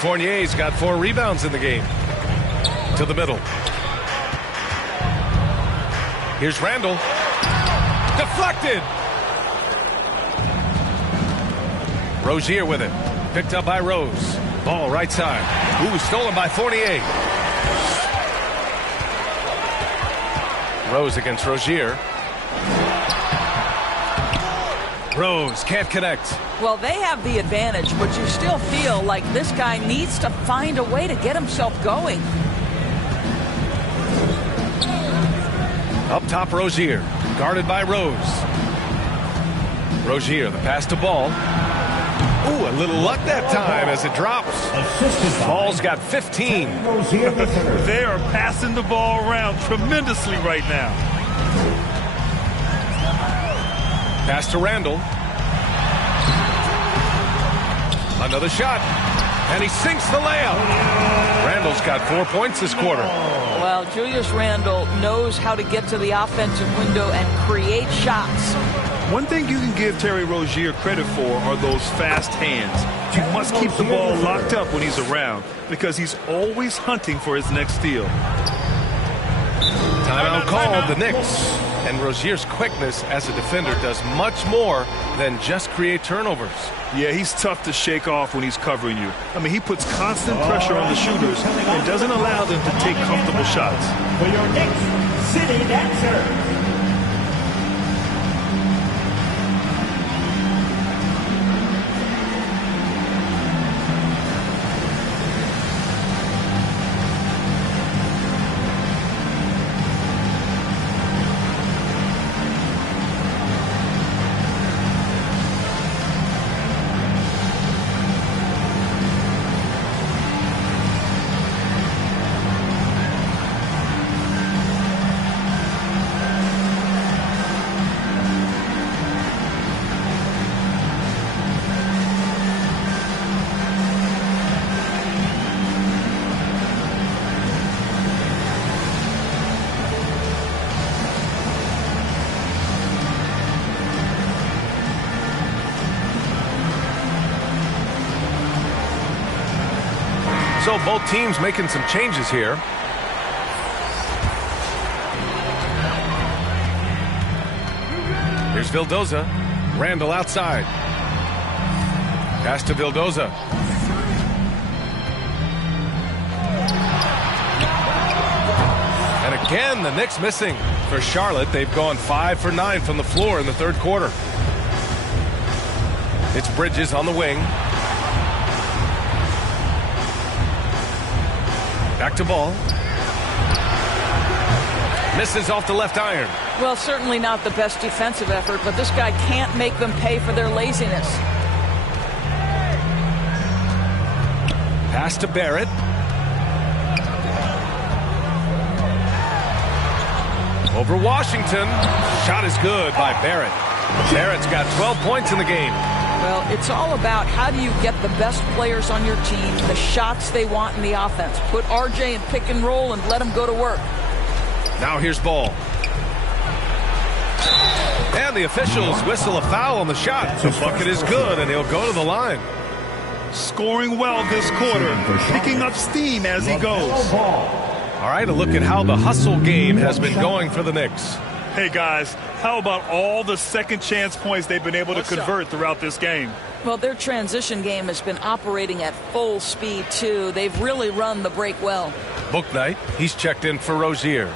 Fournier's got 4 rebounds in the game. To the middle. Here's Randall. Deflected. Rozier with it. Picked up by Rose. Ball right side. Ooh, stolen by Fournier. Rose against Rozier. Rose can't connect. Well, they have the advantage, but you still feel like this guy needs to find a way to get himself going. Up top, Rozier. Guarded by Rose. Rozier, the pass to Ball. Ooh, a little luck that time as it drops. Ball's got 15. They are passing the ball around tremendously right now. Pass to Randall. Another shot. And he sinks the layup. Randall's got 4 points this quarter. Well, Julius Randle knows how to get to the offensive window and create shots. One thing you can give Terry Rozier credit for are those fast hands. You must keep the ball locked up when he's around because he's always hunting for his next steal. Timeout called, the Knicks. And Rozier's quickness as a defender does much more than just create turnovers. Yeah, he's tough to shake off when he's covering you. I mean, he puts constant pressure on the shooters and doesn't allow them to take comfortable shots. For your Knicks City Dancer. So both teams making some changes here. Here's Vildoza. Randall outside. Pass to Vildoza. And again, the Knicks missing. For Charlotte, they've gone 5 for 9 from the floor in the third quarter. It's Bridges on the wing. Back to Ball. Misses off the left iron. Well, certainly not the best defensive effort, but this guy can't make them pay for their laziness. Pass to Barrett. Over Washington. Shot is good by Barrett. Barrett's got 12 points in the game. Well, it's all about how do you get the best players on your team, the shots they want in the offense. Put RJ in pick and roll and let him go to work. Now here's Ball. And the officials whistle a foul on the shot. The bucket is good, and he'll go to the line. Scoring well this quarter, picking up steam as he goes. All right, a look at how the hustle game has been going for the Knicks. Hey, guys, how about all the second chance points they've been able to convert throughout this game? Well, their transition game has been operating at full speed, too. They've really run the break well. Bouknight, he's checked in for Rozier.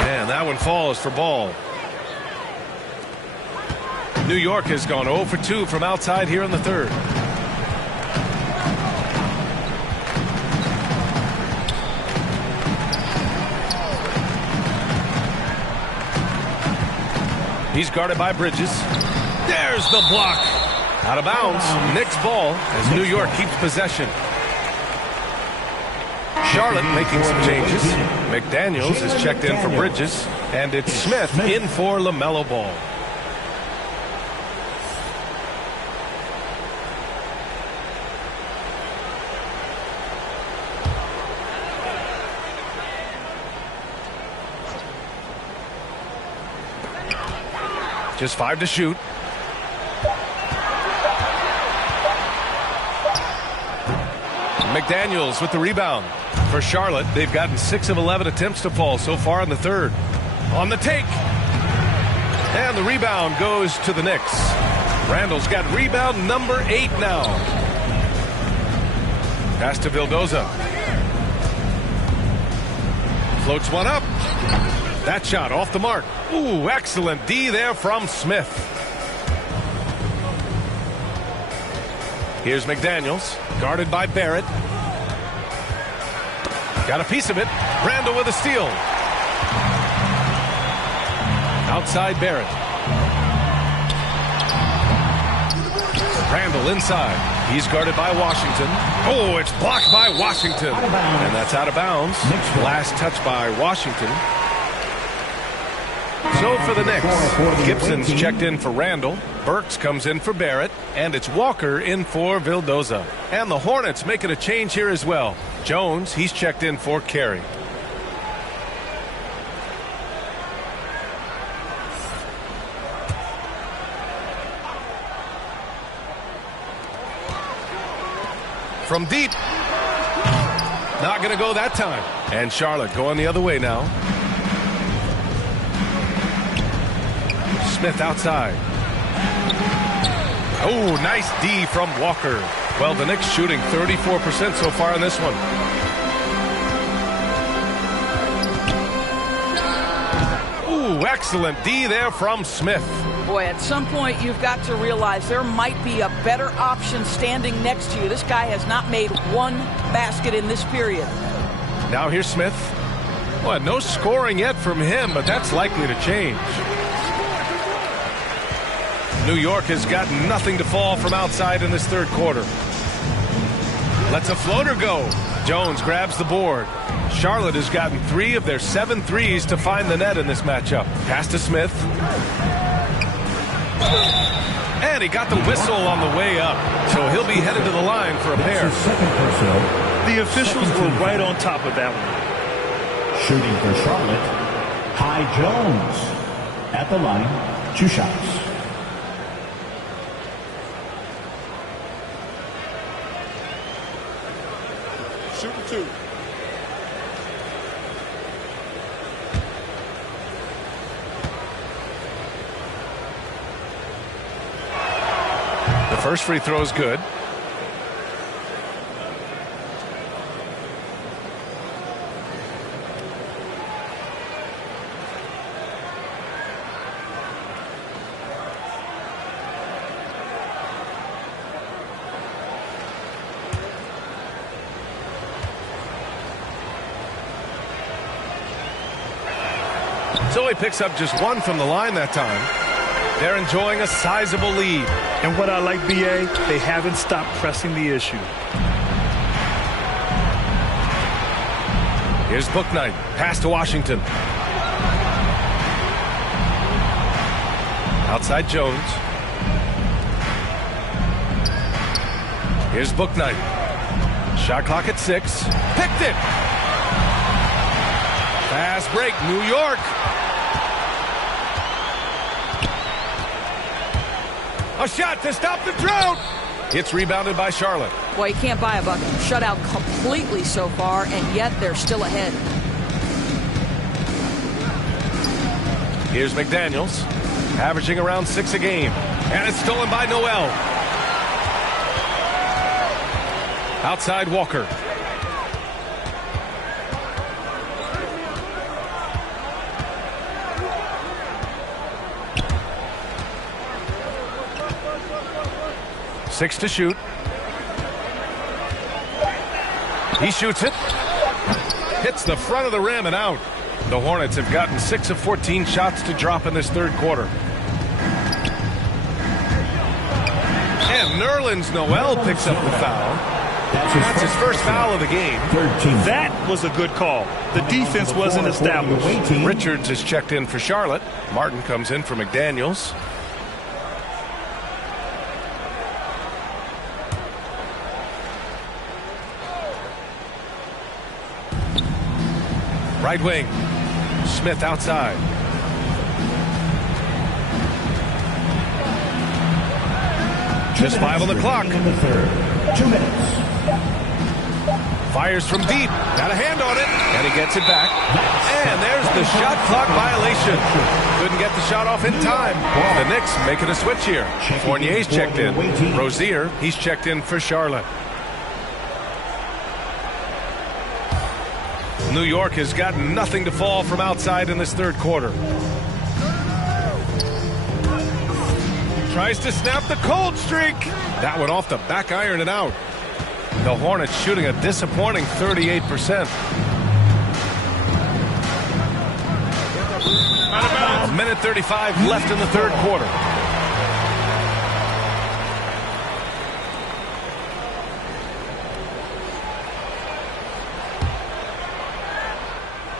And that one falls for Ball. New York has gone 0 for 2 from outside here in the third. He's guarded by Bridges. There's the block. Out of bounds. Knicks ball as New York keeps possession. Charlotte making some changes. McDaniels is checked in for Bridges. And it's Smith in for LaMelo Ball. Just 5 to shoot. McDaniels with the rebound. For Charlotte, they've gotten 6 of 11 attempts to fall so far in the third. On the take. And the rebound goes to the Knicks. Randall's got rebound number 8 now. Pass to Vildoza. Floats one up. That shot off the mark. Ooh, excellent D there from Smith. Here's McDaniels, guarded by Barrett. Got a piece of it. Randall with a steal. Outside Barrett. Randall inside. He's guarded by Washington. Oh, it's blocked by Washington. And that's out of bounds. Last touch by Washington. So for the Knicks, Gibson's checked in for Randall. Burks comes in for Barrett. And it's Walker in for Vildoza. And the Hornets making a change here as well. Jones, he's checked in for Carey. From deep. Not going to go that time. And Charlotte going the other way now. Smith outside. Oh, nice D from Walker. Well, the Knicks shooting 34% so far in this one. Ooh, excellent D there from Smith. Boy, at some point you've got to realize there might be a better option standing next to you. This guy has not made one basket in this period. Now here's Smith. Well, no scoring yet from him, but that's likely to change. New York has got nothing to fall from outside in this third quarter. Lets a floater go. Jones grabs the board. Charlotte has gotten 3 of their 7 threes to find the net in this matchup. Pass to Smith. And he got the whistle on the way up, so he'll be headed to the line for a pair. The officials were right on top of that one. Shooting for Charlotte, Ty Jones. At the line, 2 shots. Shooting 2. The first free throw is good. So he picks up just 1 from the line that time. They're enjoying a sizable lead. And what I like, B.A., they haven't stopped pressing the issue. Here's Bouknight. Pass to Washington. Outside Jones. Here's Bouknight. Shot clock at 6. Picked it. Fast break, New York. A shot to stop the drought. It's rebounded by Charlotte. Well, you can't buy a bucket. Shut out completely so far, and yet they're still ahead. Here's McDaniels, averaging around 6 a game. And it's stolen by Noel. Outside Walker. Six to shoot. He shoots it. Hits the front of the rim and out. The Hornets have gotten 6 of 14 shots to drop in this third quarter. And Nerlens Noel picks up the foul. That's his first foul of the game. That was a good call. The defense wasn't established. Richards is checked in for Charlotte. Martin comes in for McDaniels. Right wing. Smith outside. Just 5 on the clock. 2 minutes. Fires from deep. Got a hand on it. And he gets it back. And there's the shot clock violation. Couldn't get the shot off in time. The Knicks making a switch here. Fournier's checked in. Rozier, he's checked in for Charlotte. New York has got nothing to fall from outside in this third quarter. Tries to snap the cold streak. That one off the back iron and out. The Hornets shooting a disappointing 38%. A minute 35 left in the third quarter.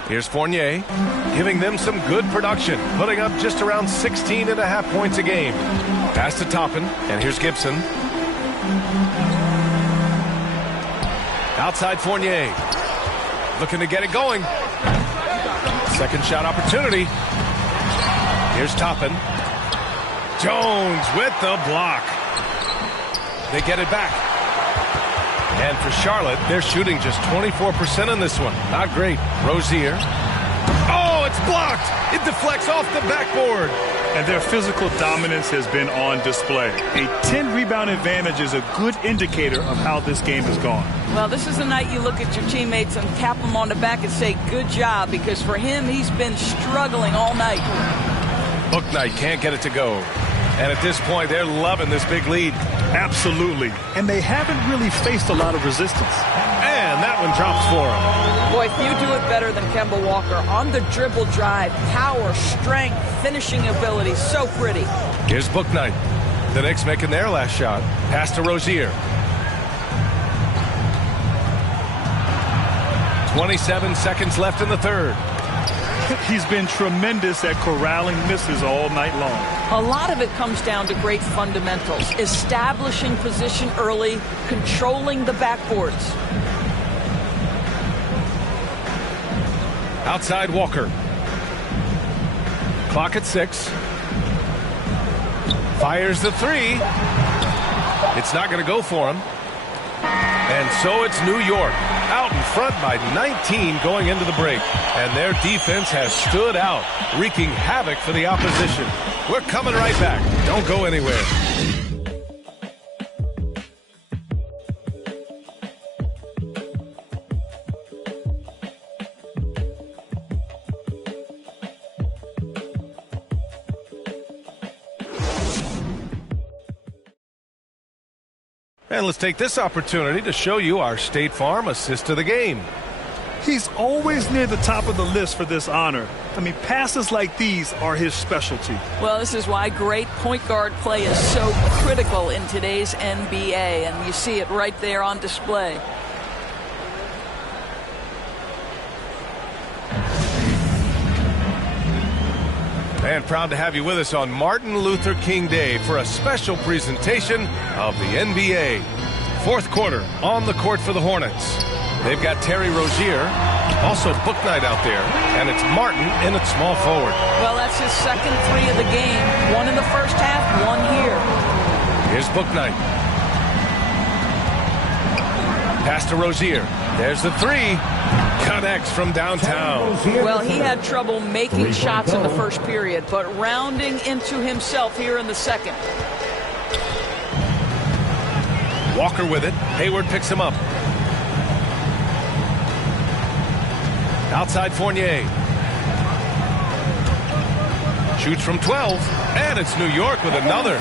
Here's Fournier, giving them some good production, putting up just around 16.5 points a game. Pass to Toppin, and here's Gibson. Outside Fournier, looking to get it going. Second shot opportunity. Here's Toppin. Jones with the block. They get it back. And for Charlotte, they're shooting just 24% in this one. Not great. Rozier. Oh, it's blocked. It deflects off the backboard. And their physical dominance has been on display. A 10-rebound advantage is a good indicator of how this game has gone. Well, this is the night you look at your teammates and tap them on the back and say, good job, because for him, he's been struggling all night. Bouknight can't get it to go. And at this point, they're loving this big lead. Absolutely. And they haven't really faced a lot of resistance. And that one drops for him. Boy, few do it better than Kemba Walker. On the dribble drive, power, strength, finishing ability, so pretty. Here's Bouknight. The Knicks making their last shot. Pass to Rozier. 27 seconds left in the third. He's been tremendous at corralling misses all night long. A lot of it comes down to great fundamentals. Establishing position early, controlling the backboards. Outside Walker. Clock at 6. Fires the three. It's not going to go for him. And so it's New York out in front by 19 going into the break. And their defense has stood out, wreaking havoc for the opposition. We're coming right back. Don't go anywhere. And let's take this opportunity to show you our State Farm assist to the game. He's always near the top of the list for this honor. I mean, passes like these are his specialty. Well, this is why great point guard play is so critical in today's NBA, and you see it right there on display. And proud to have you with us on Martin Luther King Day for a special presentation of the NBA. Fourth quarter on the court for the Hornets. They've got Terry Rozier, also Bouknight out there, and it's Martin in at small forward. Well, that's his second three of the game. One in the first half, one here. Here's Bouknight. Pass to Rozier. There's the three. Connects from downtown. Well, he had trouble making shots in the first period, but rounding into himself here in the second. Walker with it. Hayward picks him up. Outside Fournier. Shoots from 12. And it's New York with another.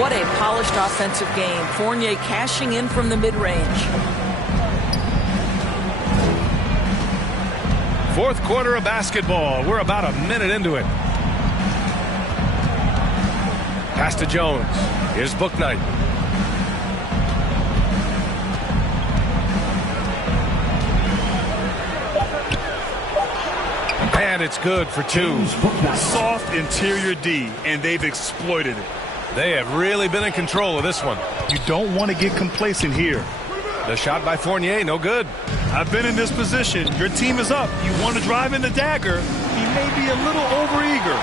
What a polished offensive game. Fournier cashing in from the mid-range. Fourth quarter of basketball. We're about a minute into it. Pass to Jones. Here's Bouknight. And it's good for two. Soft interior D, and they've exploited it. They have really been in control of this one. You don't want to get complacent here. The shot by Fournier, no good. I've been in this position. Your team is up. You want to drive in the dagger. He may be a little overeager.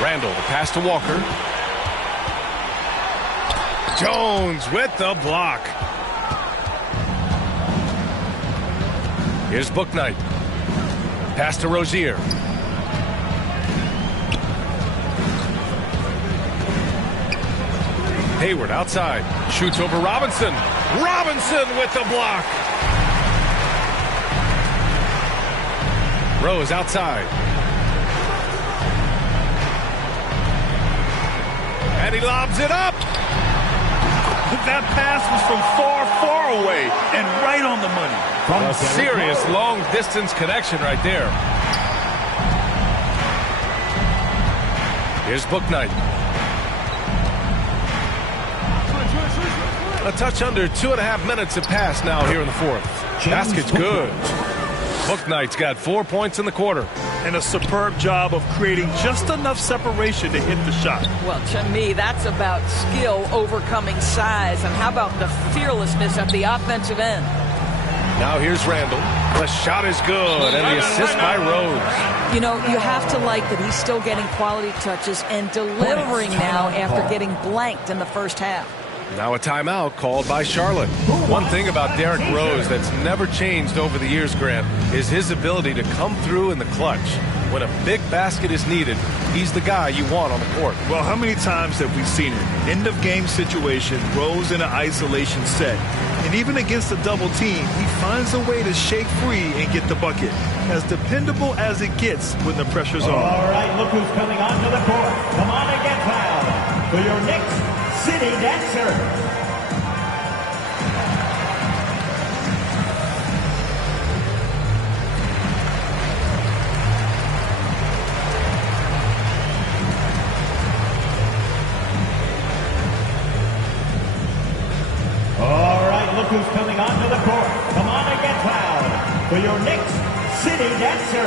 Randall, the pass to Walker. Jones with the block. Here's Bouknight. Pass to Rozier. Hayward outside. Shoots over Robinson. Robinson with the block. Rose outside. And he lobs it up. That pass was from far, far away and right on the money. A serious long-distance connection right there. Here's Bouknight. A touch under 2.5 minutes have passed now here in the fourth. Basket's good. Bouknight's got 4 points in the quarter. And a superb job of creating just enough separation to hit the shot. Well, to me, that's about skill overcoming size. And how about the fearlessness at the offensive end? Now here's Randall. The shot is good, and the assist by Rose. You know, you have to like that he's still getting quality touches and delivering now after getting blanked in the first half. Now a timeout called by Charlotte. One thing about Derrick Rose that's never changed over the years, Grant, is his ability to come through in the clutch. When a big basket is needed, he's the guy you want on the court. Well, how many times have we seen it? End of game situation, Rose in an isolation set. And even against a double team, he finds a way to shake free and get the bucket. As dependable as it gets when the pressure's on. All right, look who's coming onto the court. Come on and get fouled for your Knicks City Dancer. Who's coming onto the court. Come on and get fouled for your Knicks City Dancer.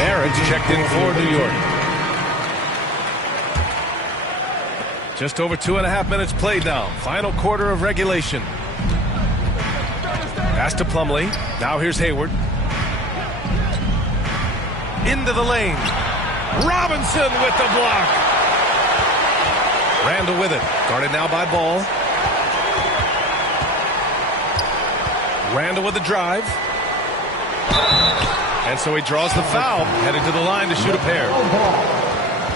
Aaron's checked in for New York. Just over 2.5 minutes played now. Final quarter of regulation. Pass to Plumlee. Now here's Hayward. Into the lane. Robinson with the block. Randall with it. Guarded now by Ball. Randall with the drive. And so he draws the foul, headed to the line to shoot a pair.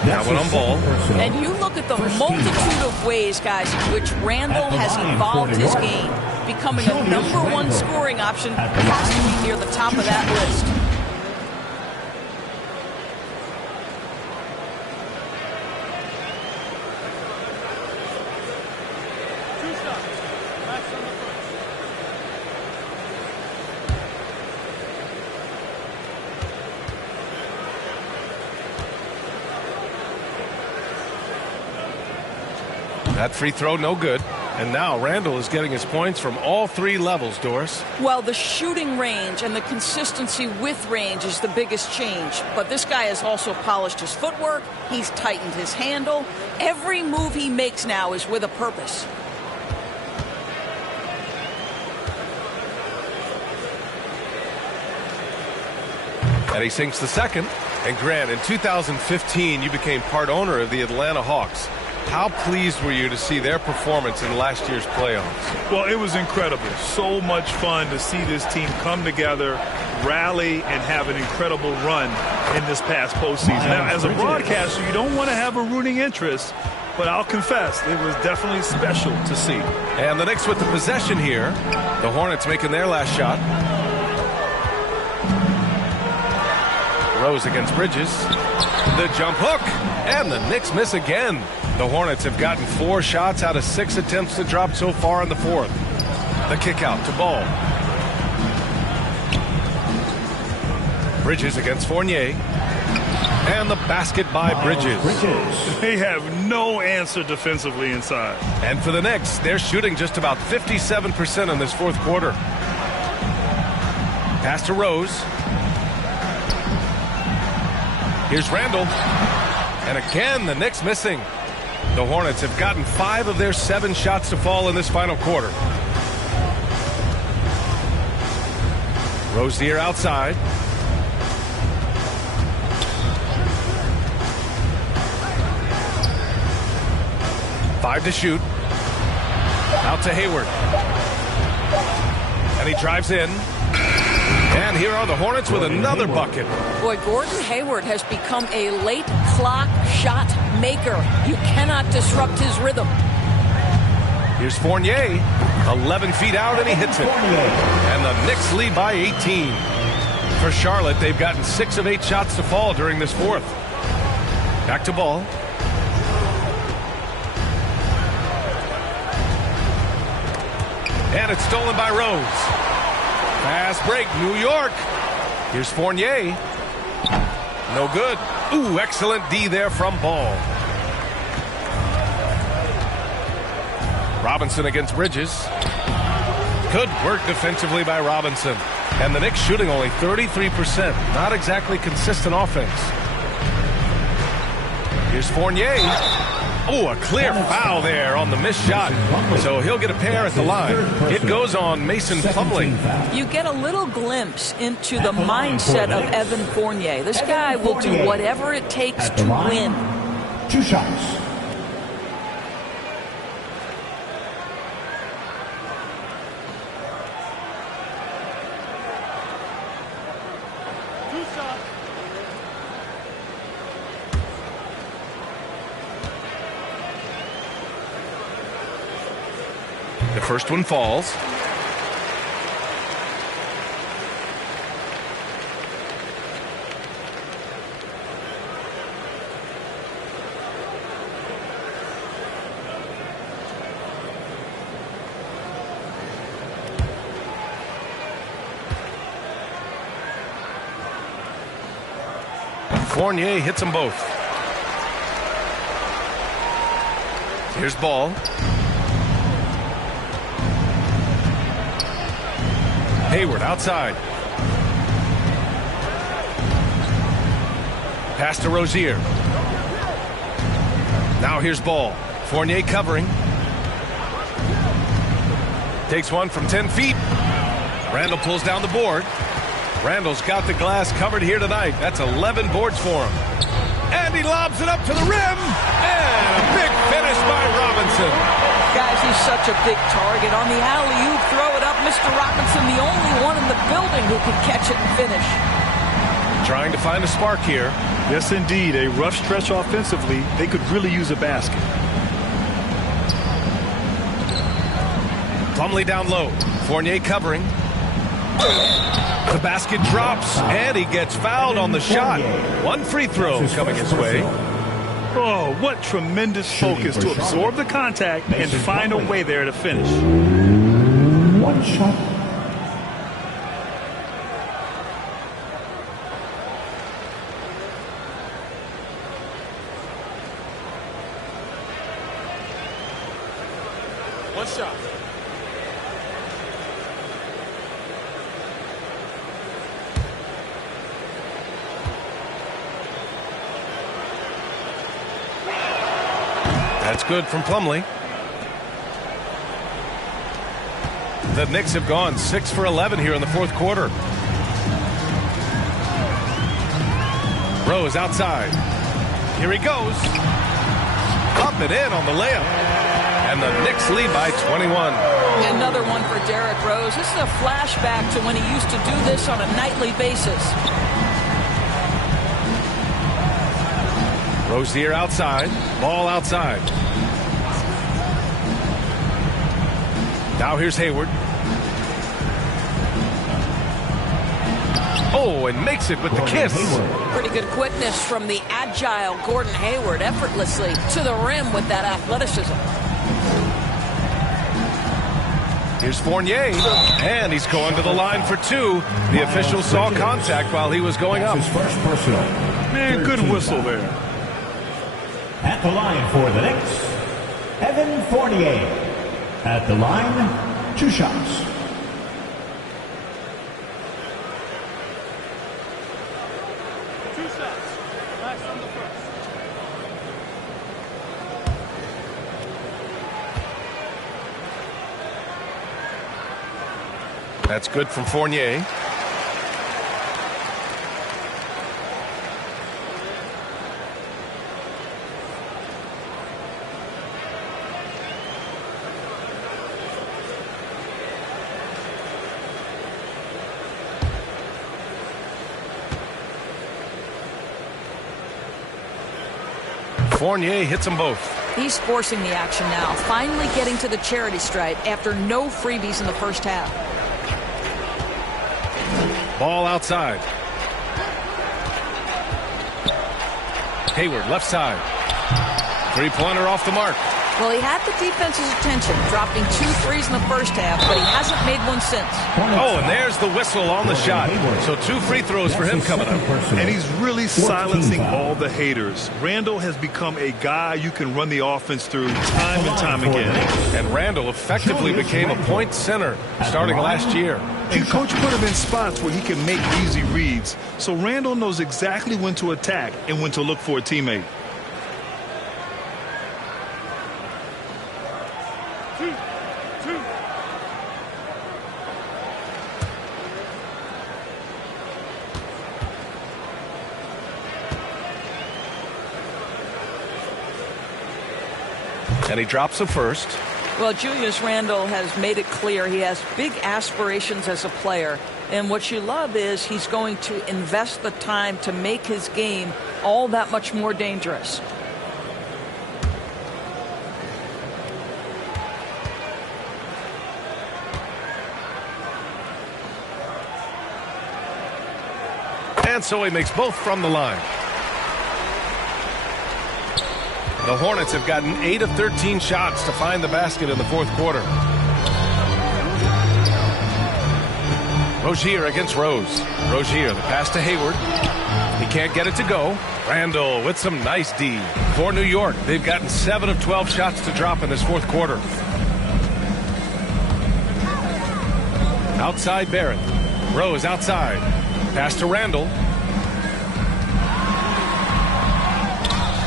That one on Ball. And you look at the multitude of ways, guys, in which Randall has evolved his game. Becoming a #1 scoring option has to be near the top of that list. That free throw, no good. And now Randall is getting his points from all three levels, Doris. Well, the shooting range and the consistency with range is the biggest change. But this guy has also polished his footwork. He's tightened his handle. Every move he makes now is with a purpose. And he sinks the second. And Grant, in 2015, you became part owner of the Atlanta Hawks. How pleased were you to see their performance in last year's playoffs? Well, it was incredible. So much fun to see this team come together, rally, and have an incredible run in this past postseason. Now, as a broadcaster, you don't want to have a rooting interest, but I'll confess, it was definitely special to see. And the Knicks with the possession here. The Hornets making their last shot. Rose against Bridges. The jump hook. And the Knicks miss again. The Hornets have gotten 4 shots out of 6 attempts to drop so far in the fourth. The kick out to Ball. Bridges against Fournier. And the basket by Bridges. They have no answer defensively inside. And for the Knicks, they're shooting just about 57% in this fourth quarter. Pass to Rose. Here's Randall. And again, the Knicks missing. The Hornets have gotten 5 of their 7 shots to fall in this final quarter. Rozier outside. Five to shoot. Out to Hayward. And he drives in. And here are the Hornets with another bucket. Boy, Gordon Hayward has become a late clock shot maker. You cannot disrupt his rhythm. Here's Fournier. 11 feet out, and he hits it. And the Knicks lead by 18. For Charlotte, they've gotten 6 of 8 shots to fall during this fourth. Back to Ball. And it's stolen by Rose. Fast break, New York. Here's Fournier. No good. Ooh, excellent D there from Ball. Robinson against Bridges. Good work defensively by Robinson. And the Knicks shooting only 33%. Not exactly consistent offense. Here's Fournier. Oh, a clear foul there on the missed shot. So he'll get a pair at the line. It goes on Mason Plumlee. You get a little glimpse into the mindset of Evan Fournier. This guy will do whatever it takes to win. 2 shots. The first one falls. Fournier hits them both. Here's ball. Hayward outside. Pass to Rozier. Now here's ball. Fournier covering. Takes one from 10 feet. Randall pulls down the board. Randall's got the glass covered here tonight. That's 11 boards for him. And he lobs it up to the rim. And a big finish by Robinson. Guys, he's such a big target. On the alley-oop, throw it up. Mr. Robinson, the only one in the building who can catch it and finish. Trying to find a spark here. Yes, indeed. A rough stretch offensively. They could really use a basket. Plumlee down low. Fournier covering. The basket drops, and he gets fouled on the shot. One free throw coming his way. Oh, what tremendous focus to absorb the contact and find a way there to finish. 1 shot. One shot. That's good from Plumlee. The Knicks have gone 6 for 11 here in the fourth quarter. Rose outside. Here he goes. Up and in on the layup. And the Knicks lead by 21. Another one for Derrick Rose. This is a flashback to when he used to do this on a nightly basis. Rozier outside. Ball outside. Now here's Hayward. Oh, and makes it with the kiss. Pretty good quickness from the agile Gordon Hayward, effortlessly to the rim with that athleticism. Here's Fournier, and he's going to the line for 2. The official saw contact while he was going up. His first personal. Man, good whistle there. At the line for the Knicks, Evan Fournier. At the line, 2 shots. That's good from Fournier. Fournier hits them both. He's forcing the action now, finally getting to the charity stripe after no freebies in the first half. Ball outside. Hayward left side. 3-pointer off the mark. Well, he had the defense's attention, dropping 2 threes in the first half, but he hasn't made one since. Oh, and there's the whistle on the shot. So 2 free throws for him coming up. And he's really silencing all the haters. Randall has become a guy you can run the offense through time and time again. And Randall effectively became a point center starting last year. And coach put him in spots where he can make easy reads. So Randall knows exactly when to attack and when to look for a teammate. And he drops the first. Well, Julius Randle has made it clear he has big aspirations as a player. And what you love is he's going to invest the time to make his game all that much more dangerous. And so he makes both from the line. The Hornets have gotten 8 of 13 shots to find the basket in the fourth quarter. Rozier against Rose. Rozier, the pass to Hayward. He can't get it to go. Randle with some nice D. For New York, they've gotten 7 of 12 shots to drop in this fourth quarter. Outside Barrett. Rose outside. Pass to Randle.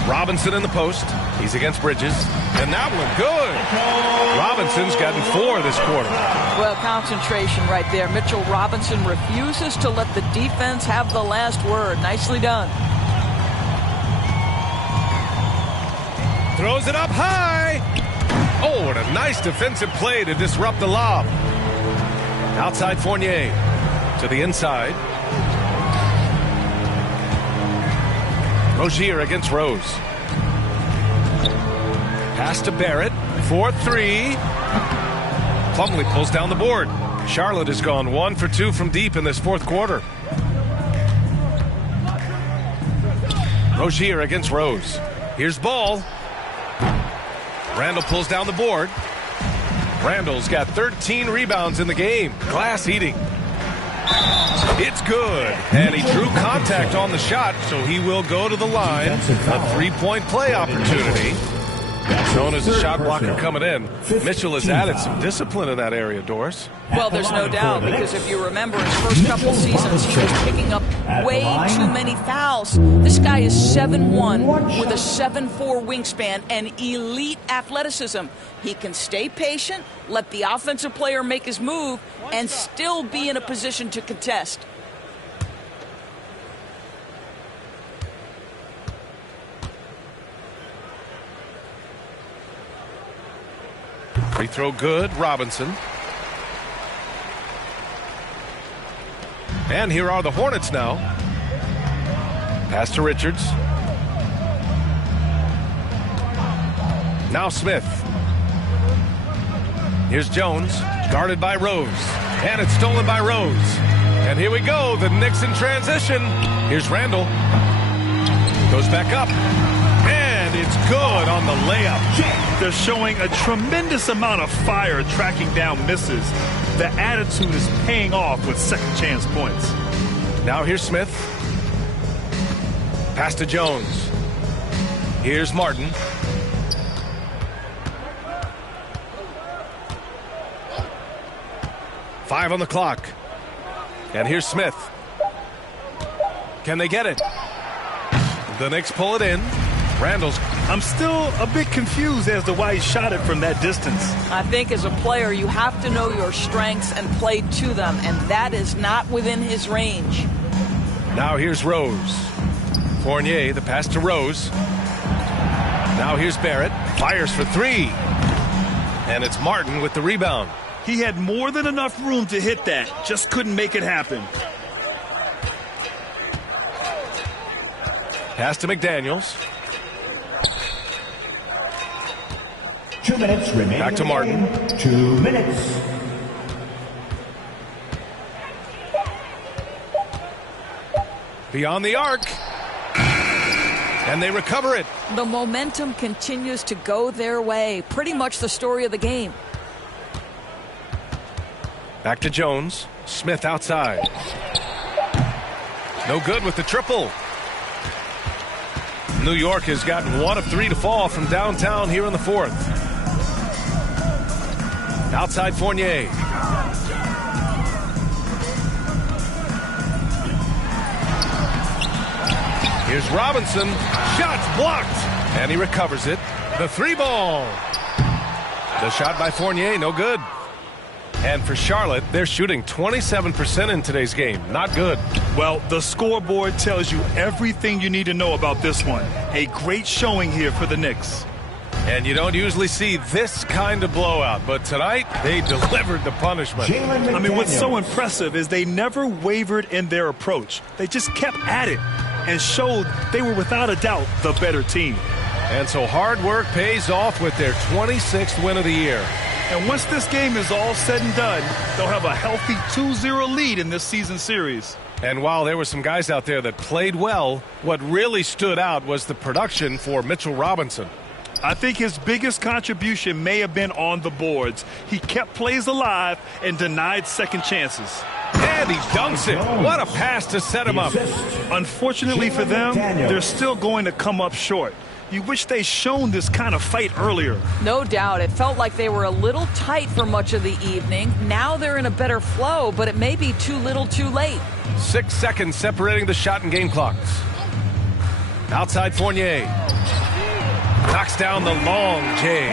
Robinson in the post. He's against Bridges. And that one good. Robinson's gotten 4 this quarter. Well, concentration right there. Mitchell Robinson refuses to let the defense have the last word. Nicely done. Throws it up high. Oh, what a nice defensive play to disrupt the lob. Outside Fournier. To the inside. Rozier against Rose. Pass to Barrett. 4-3. Plumlee pulls down the board. Charlotte has gone 1 for 2 from deep in this fourth quarter. Rozier against Rose. Here's Ball. Randle pulls down the board. Randle's got 13 rebounds in the game. Glass eating. It's good. And he drew contact on the shot, so he will go to the line. A three-point play opportunity. Known as a shot blocker coming in. Mitchell has added some discipline in that area, Doris. Well, there's no doubt, because if you remember his first couple seasons, he was picking up way too many fouls. This guy is 7'1" with a 7'4" wingspan and elite athleticism. He can stay patient, let the offensive player make his move, and still be in a position to contest. Free throw good, Robinson. And here are the Hornets now. Pass to Richards. Now Smith. Here's Jones, guarded by Rose. And it's stolen by Rose. And here we go, the Knicks in transition. Here's Randle. Goes back up. And it's good on the layup. They're showing a tremendous amount of fire tracking down misses. The attitude is paying off with second chance points. Now here's Smith. Pass to Jones. Here's Martin. Five on the clock. And here's Smith. Can they get it? The Knicks pull it in. Randle's. I'm still a bit confused as to why he shot it from that distance. I think as a player, you have to know your strengths and play to them, and that is not within his range. Now here's Rose. Fournier, the pass to Rose. Now here's Barrett. Fires for 3. And it's Martin with the rebound. He had more than enough room to hit that. Just couldn't make it happen. Pass to McDaniels. 2 minutes remaining. Back to Martin. 2 minutes. Beyond the arc. And they recover it. The momentum continues to go their way. Pretty much the story of the game. Back to Jones. Smith outside. No good with the triple. New York has gotten 1 of 3 to fall from downtown here in the fourth. Outside Fournier. Here's Robinson. Shots blocked. And he recovers it. The 3 ball. The shot by Fournier, no good. And for Charlotte, they're shooting 27% in today's game. Not good. Well, the scoreboard tells you everything you need to know about this one. A great showing here for the Knicks. And you don't usually see this kind of blowout, but tonight they delivered the punishment. I mean, what's so impressive is they never wavered in their approach. They just kept at it and showed they were without a doubt the better team. And so hard work pays off with their 26th win of the year. And once this game is all said and done, they'll have a healthy 2-0 lead in this season series. And while there were some guys out there that played well, what really stood out was the production for Mitchell Robinson. I think his biggest contribution may have been on the boards. He kept plays alive and denied second chances. And he dunks it. What a pass to set him up. Unfortunately for them, they're still going to come up short. You wish they'd shown this kind of fight earlier. No doubt. It felt like they were a little tight for much of the evening. Now they're in a better flow, but it may be too little too late. 6 seconds separating the shot and game clocks. Outside Fournier. Knocks down the long J.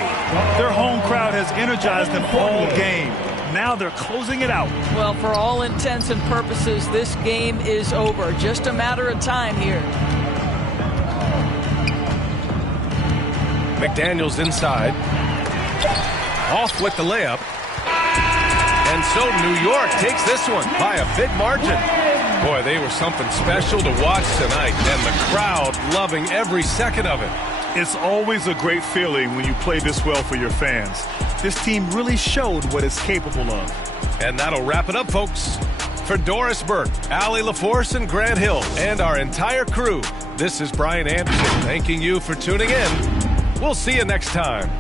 Their home crowd has energized them all game. Now they're closing it out. Well, for all intents and purposes, this game is over. Just a matter of time here. McDaniels inside. Off with the layup. And so New York takes this one by a big margin. Boy, they were something special to watch tonight, and the crowd loving every second of it. It's always a great feeling when you play this well for your fans. This team really showed what it's capable of. And that'll wrap it up, folks. For Doris Burke, Allie LaForce, and Grant Hill, and our entire crew, this is Brian Anderson thanking you for tuning in. We'll see you next time.